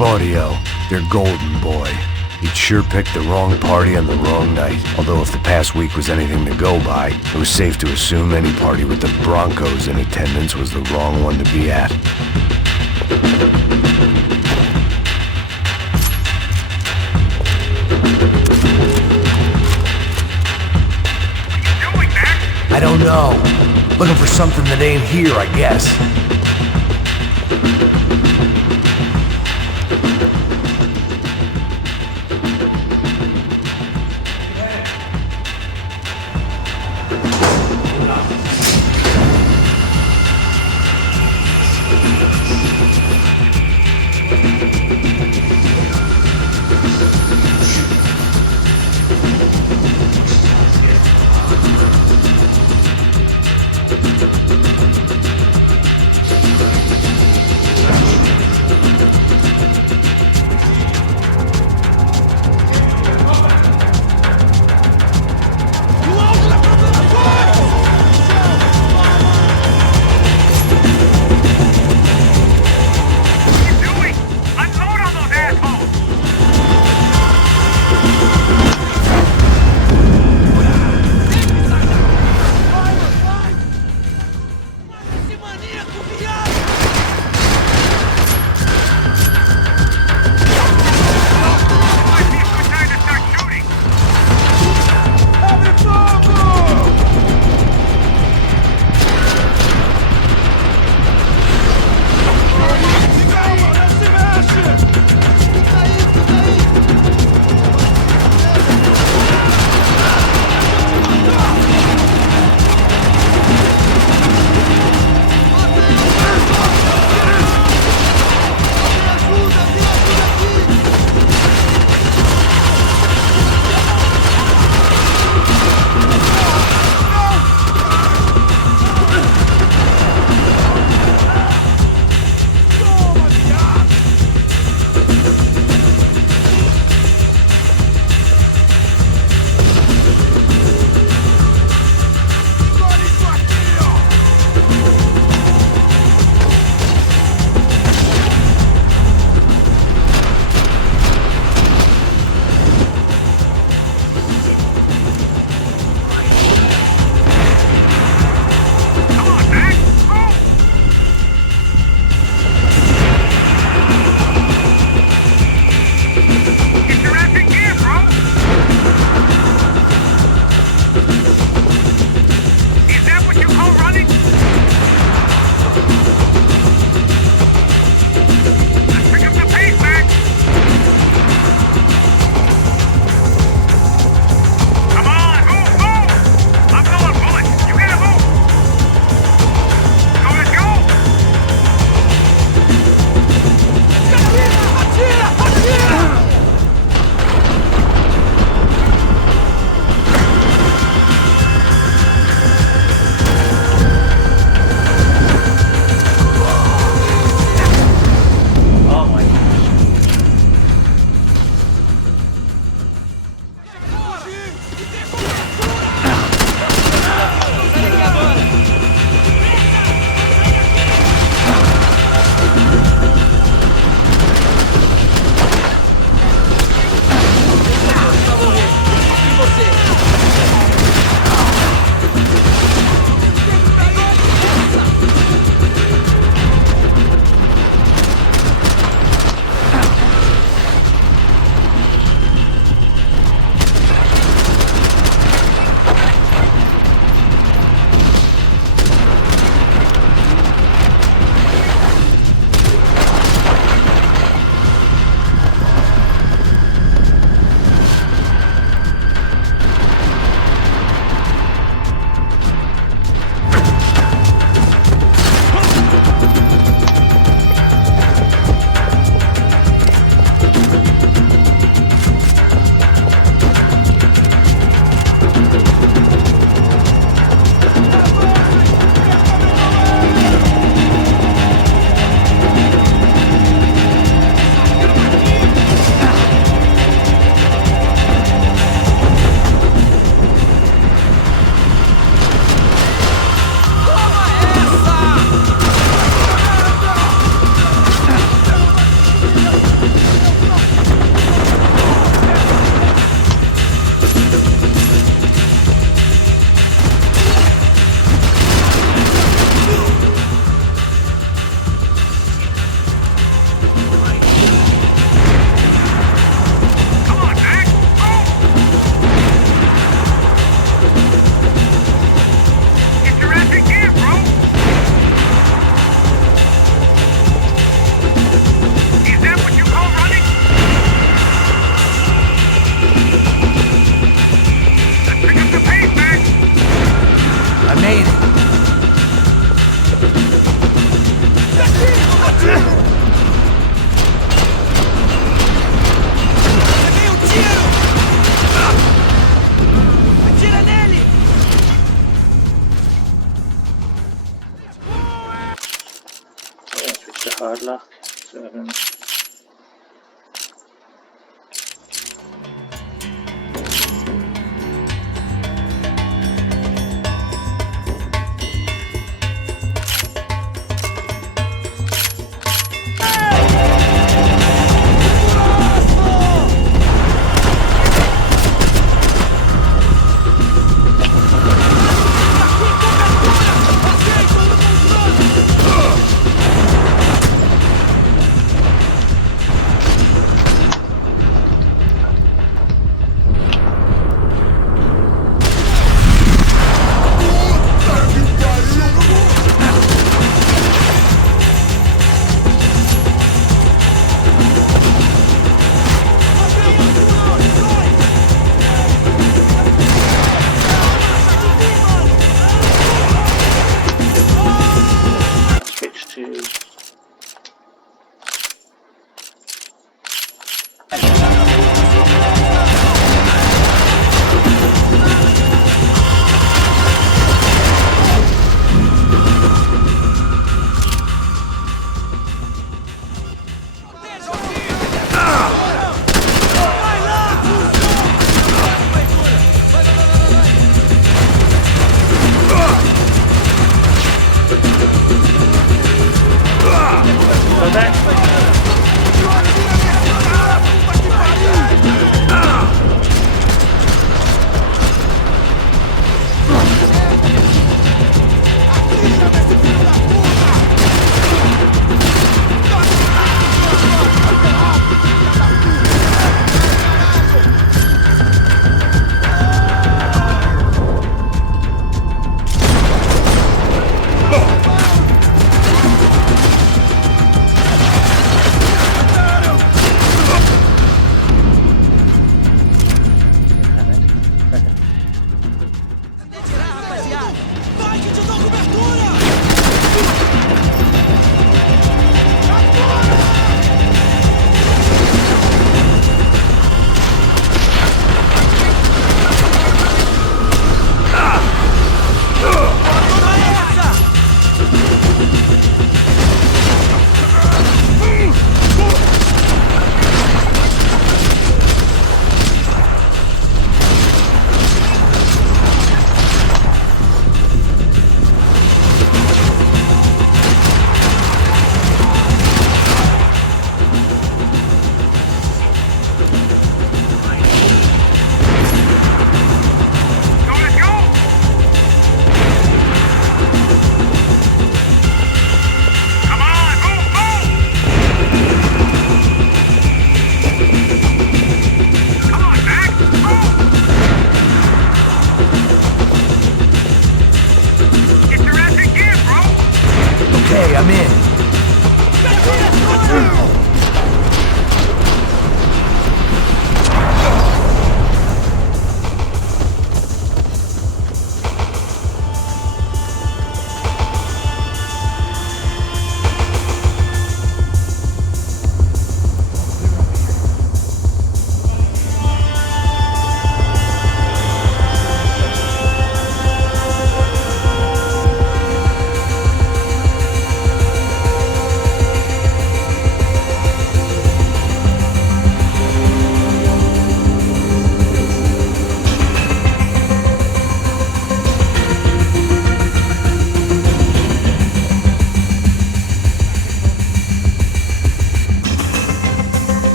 Claudio, their golden boy. He'd sure picked the wrong party on the wrong night. Although if the past week was anything to go by, it was safe to assume any party with the Broncos in attendance was the wrong one to be at. I don't know. Looking for something that ain't here, I guess.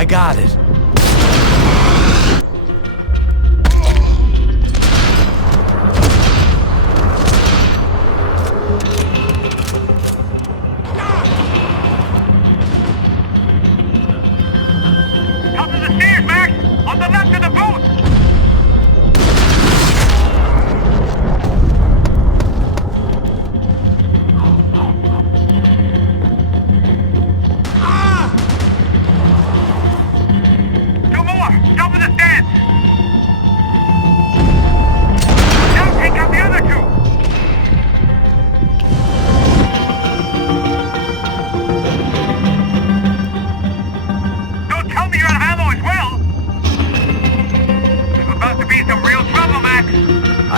I got it. Top of the stairs, Max! On the left of the booth!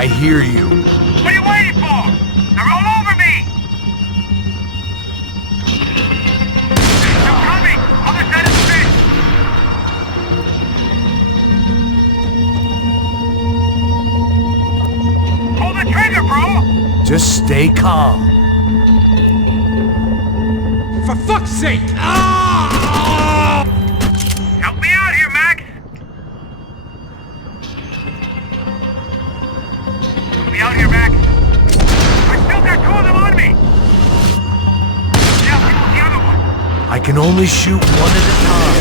I hear you. What are you waiting for? They're all over me! They're still coming! Other side of the bridge! Pull the trigger, bro! Just stay calm. For fuck's sake! Help me out here, Max! Help me out here, Max! I still got 2 of them on me! Now, who's the other one? I can only shoot one at a time.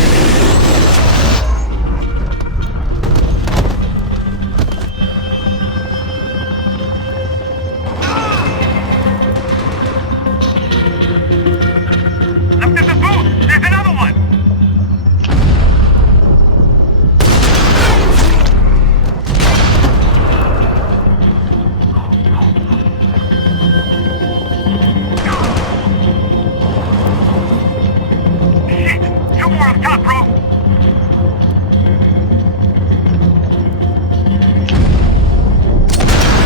Left of the booth! There's another one! Shit! 2 more up top, bro!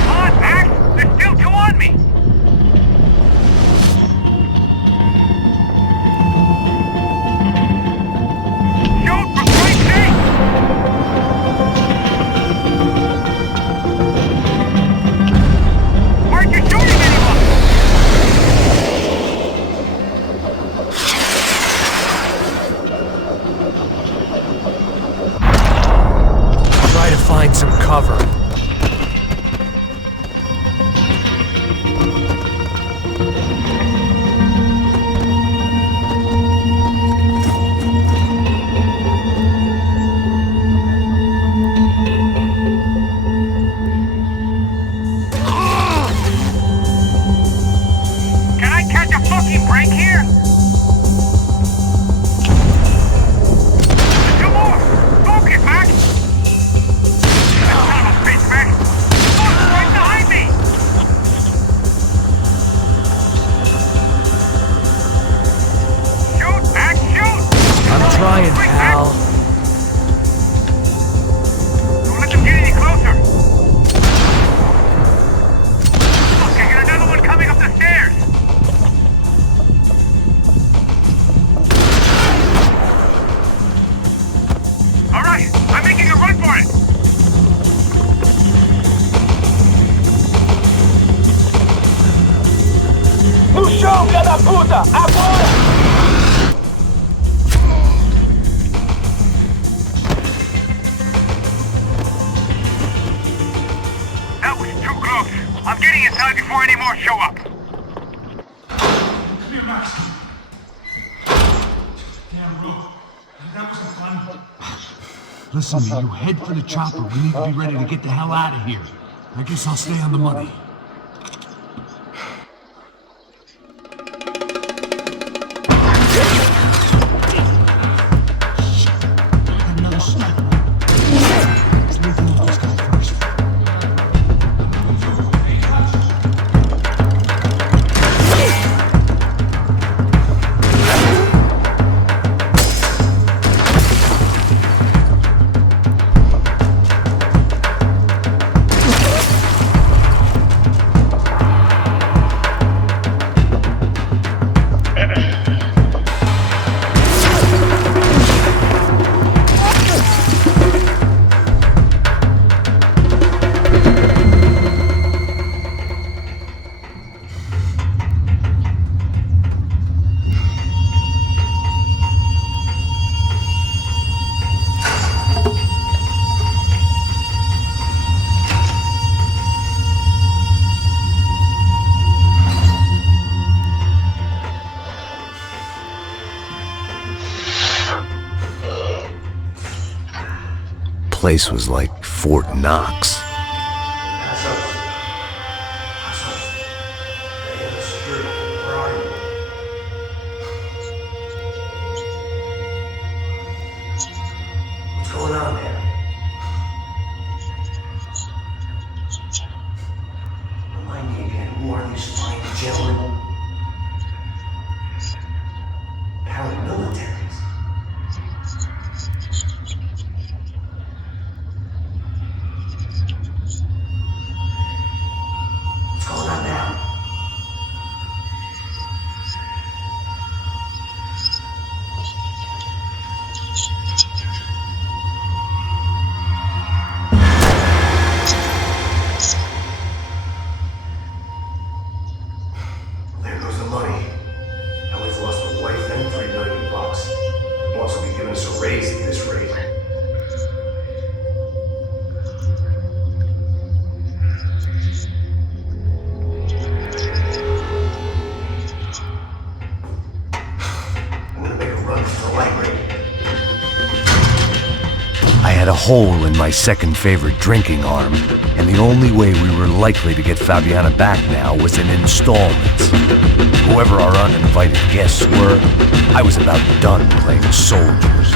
Come on, Max! There's still 2 on me! Shoot, for Christ's sake! Why aren't you shooting anyone? Try to find some cover. Can I catch a fucking break here? 2 more! Focus, Max! Son of a bitch, Max! Look, right behind me! Shoot, Max, shoot! I'm trying, Quick, pal. Max! Don't let them get any closer! Look, I got another one coming up the stairs! All right, I'm making a run for it. No chão, filha da puta! Agora! That was too close. I'm getting inside before any more show up. Come here, Max. Damn, bro. That wasn't fun. Listen to me, you head for the chopper. We need to be ready to get the hell out of here. I guess I'll stay on the money. Another sniper. Let's leave the others go first. Place was like Fort Knox. What's going on there? Remind me again, who are these fine gentlemen? Paramilitaries. rate. I'm gonna make a run for the library. I had a hole in my second favorite drinking arm, and the only way we were likely to get Fabiana back now was in installments. Whoever our uninvited guests were, I was about done playing soldiers.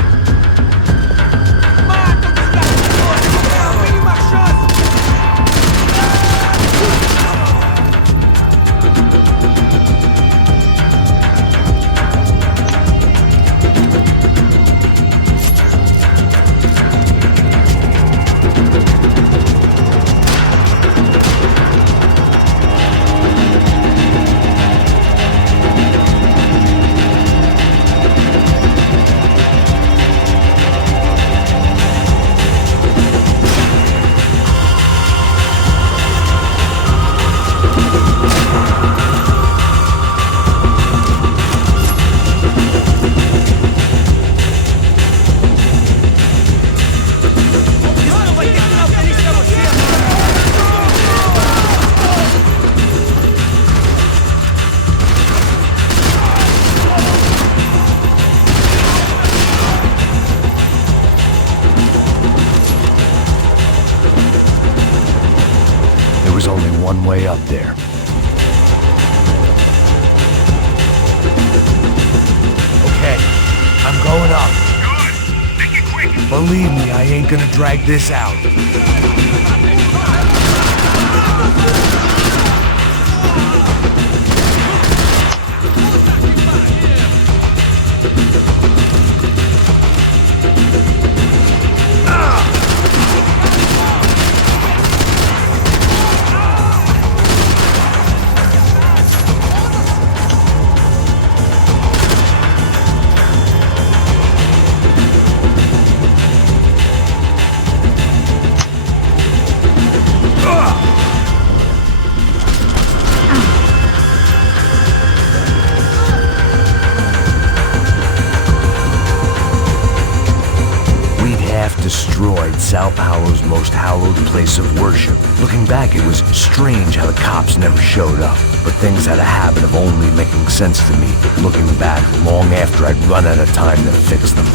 There was only one way up there. Okay, I'm going up. Good. Make it quick. Believe me, I ain't gonna drag this out. Destroyed Sao Paulo's most hallowed place of worship. Looking back, it was strange how the cops never showed up. But things had a habit of only making sense to me, looking back long after I'd run out of time to fix them.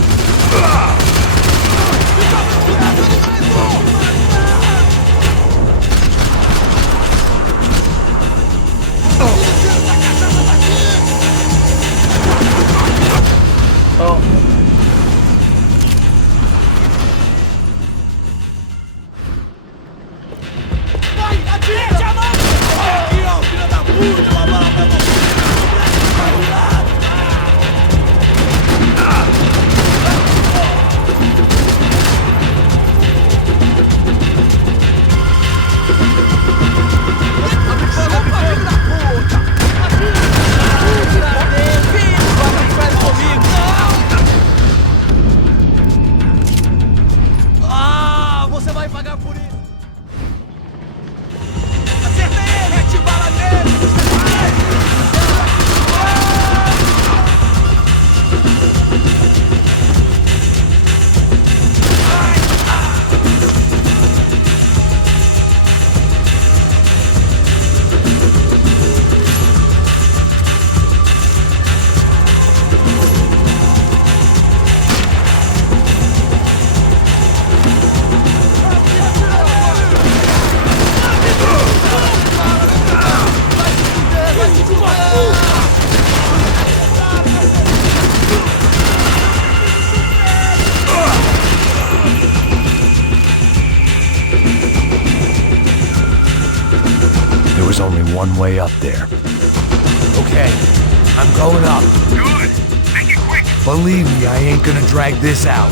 There was only one way up there. Okay, I'm going up. Good. Make it quick. Believe me, I ain't gonna drag this out.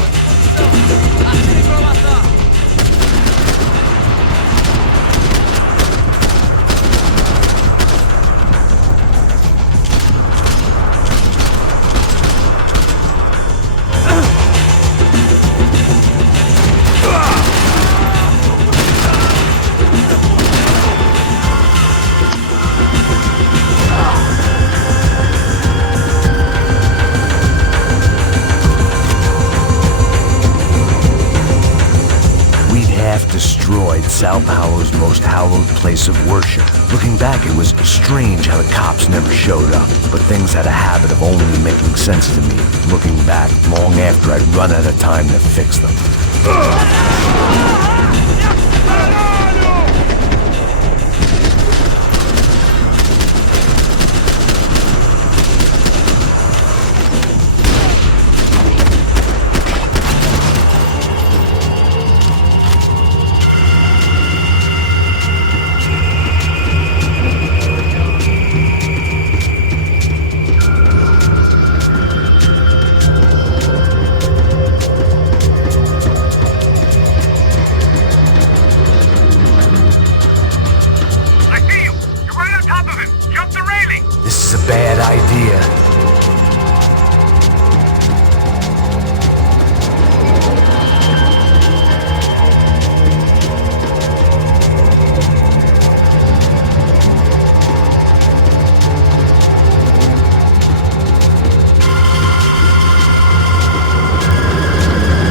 destroyed Sao Paulo's most hallowed place of worship. Looking back, it was strange how the cops never showed up, but things had a habit of only making sense to me, looking back long after I'd run out of time to fix them. Bad idea.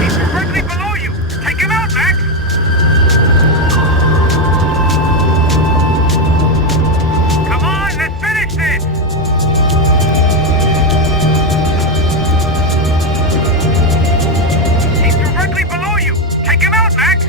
He's directly below you. Take him out, Max. Come on, let's finish this. He's directly below you. Take him out, Max.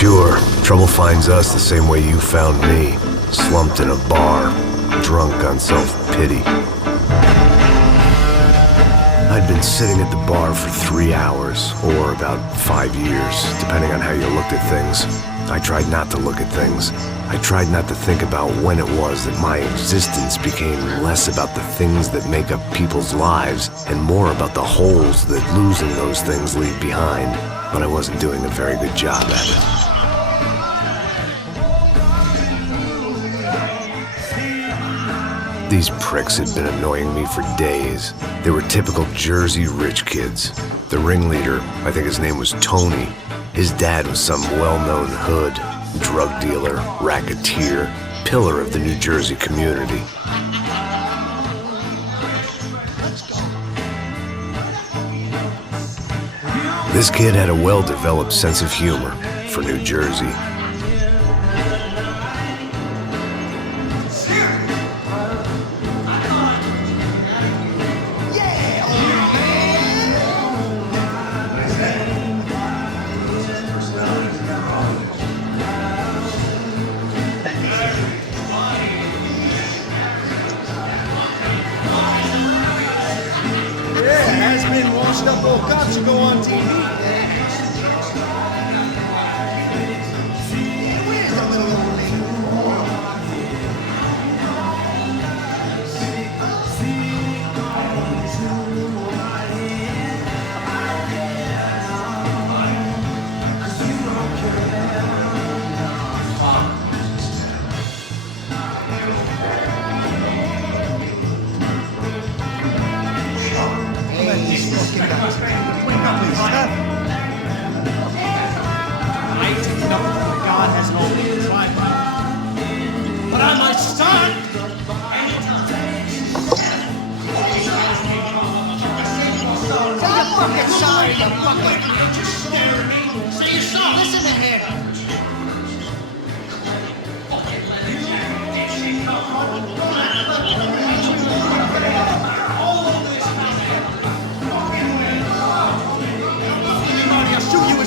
Sure, trouble finds us the same way you found me, slumped in a bar, drunk on self-pity. I'd been sitting at the bar for 3 hours, or about 5 years, depending on how you looked at things. I tried not to look at things. I tried not to think about when it was that my existence became less about the things that make up people's lives and more about the holes that losing those things leave behind. But I wasn't doing a very good job at it. These pricks had been annoying me for days. They were typical Jersey rich kids. The ringleader, I think his name was Tony. His dad was some well-known hood, drug dealer, racketeer, pillar of the New Jersey community. This kid had a well-developed sense of humor for New Jersey.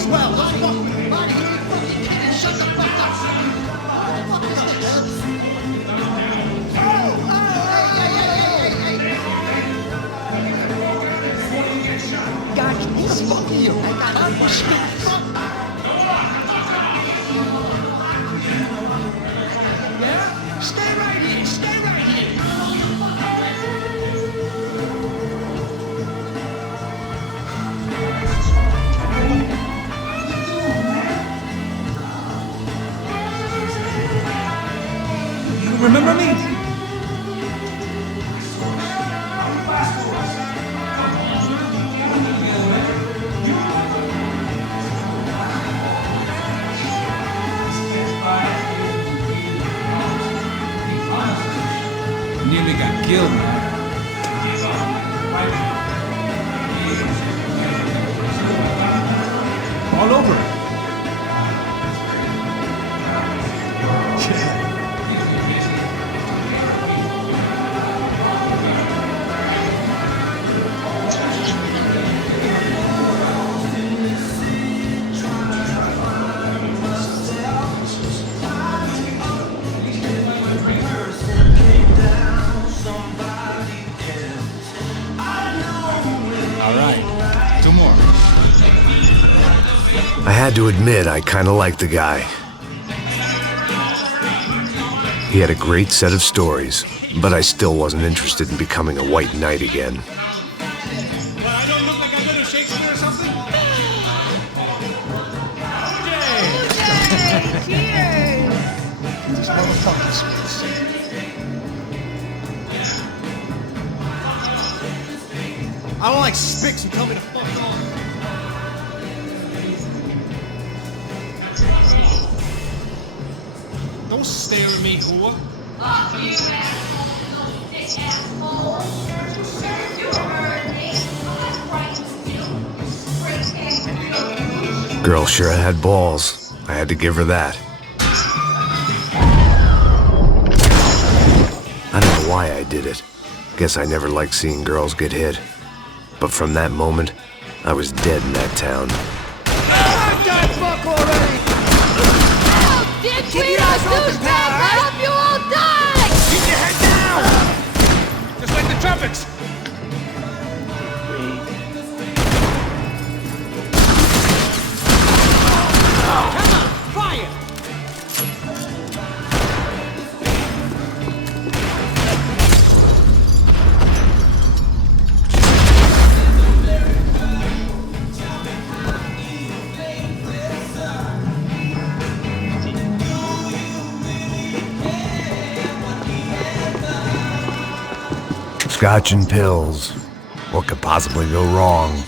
swell. Shut the fuck up. Guys, who the fuck are you? Yeah? Stay right here. Stay right here. You remember me? Nearly got killed, man. All over it. I had to admit, I kinda liked the guy. He had a great set of stories, but I still wasn't interested in becoming a white knight again. I don't look like I go to Shakespeare or something? These motherfuckers. I don't like spics who tell me to fuck off. Don't stare at me, whore. Fuck you, asshole. You bitch asshole. You heard me. I'm right. Girl sure had balls. I had to give her that. I don't know why I did it. Guess I never liked seeing girls get hit. But from that moment, I was dead in that town. I got fuck already! Keep your eyes open, pal, I hope you all die! Keep your head down! Just like the tropics! Come on, fire! Scotch and pills. What could possibly go wrong?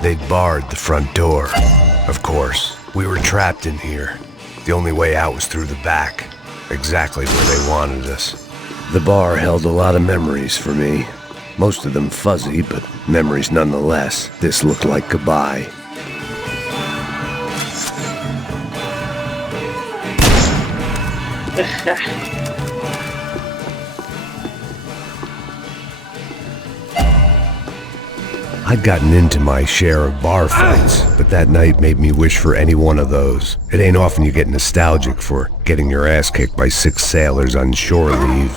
They'd barred the front door. Of course, we were trapped in here. The only way out was through the back, exactly where they wanted us. The bar held a lot of memories for me. Most of them fuzzy, but memories nonetheless. This looked like goodbye. I'd gotten into my share of bar fights, but that night made me wish for any one of those. It ain't often you get nostalgic for getting your ass kicked by 6 sailors on shore leave.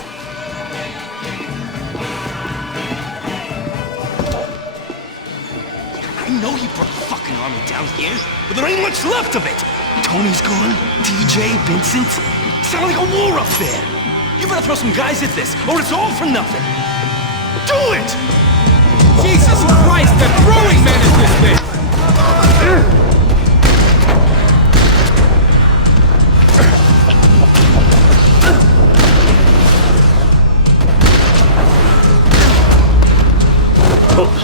I know he brought a fucking army down here, but there ain't much left of it. Tony's gone, TJ, Vincent. Sound like a war up there. You better throw some guys at this, or it's all for nothing. Do it! Jesus Christ, the throwing man is this bitch! Oops.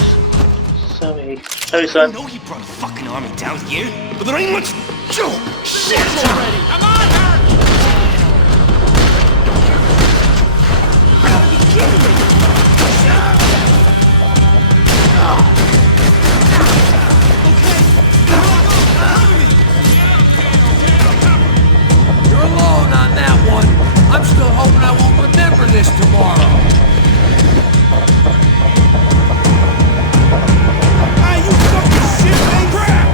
Sorry, son. I know he brought a fucking army down here, but there ain't much. Shit already! Come on, Hurt! Are you kidding me? You're alone on that one. I'm still hoping I won't remember this tomorrow. Ah, you fucking shit, man! Crap!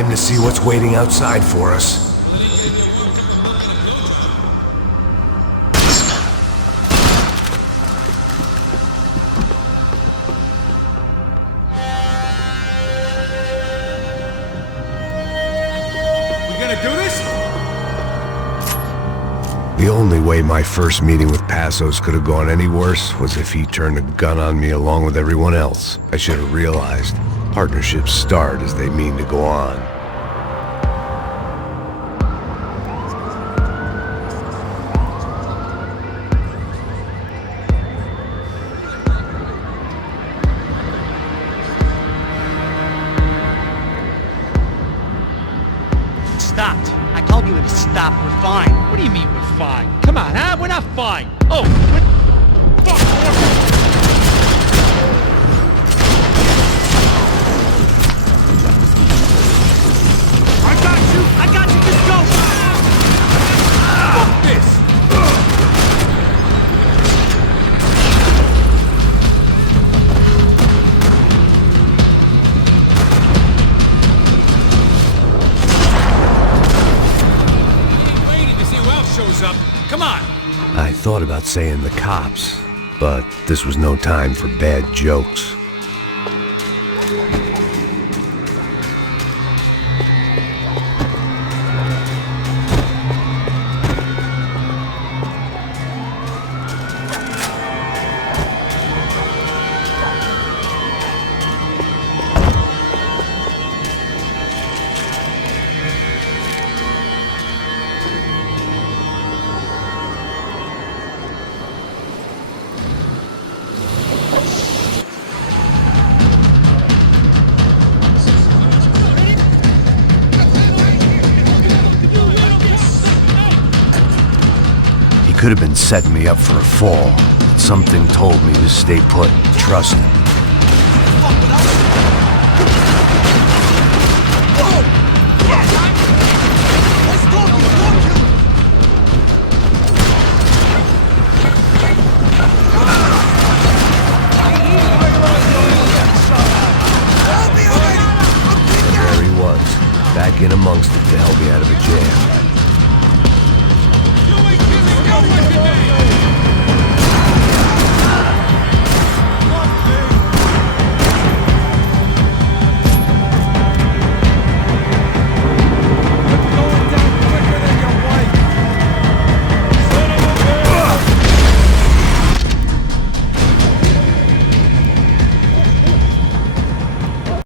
Time to see what's waiting outside for us. The only way my first meeting with Passos could have gone any worse was if he turned a gun on me along with everyone else. I should have realized partnerships start as they mean to go on. Stopped. I told you to stop. We're fine. What do you mean we're fine? Come on, huh? We're not fine. Oh, we're... Fuck! I got you, just go! Fuck this! Waiting to see who else shows up. Come on! I thought about saying the cops, but this was no time for bad jokes. Could have been setting me up for a fall. Something told me to stay put, trust him. There he was, back in amongst it to help me out of a jam.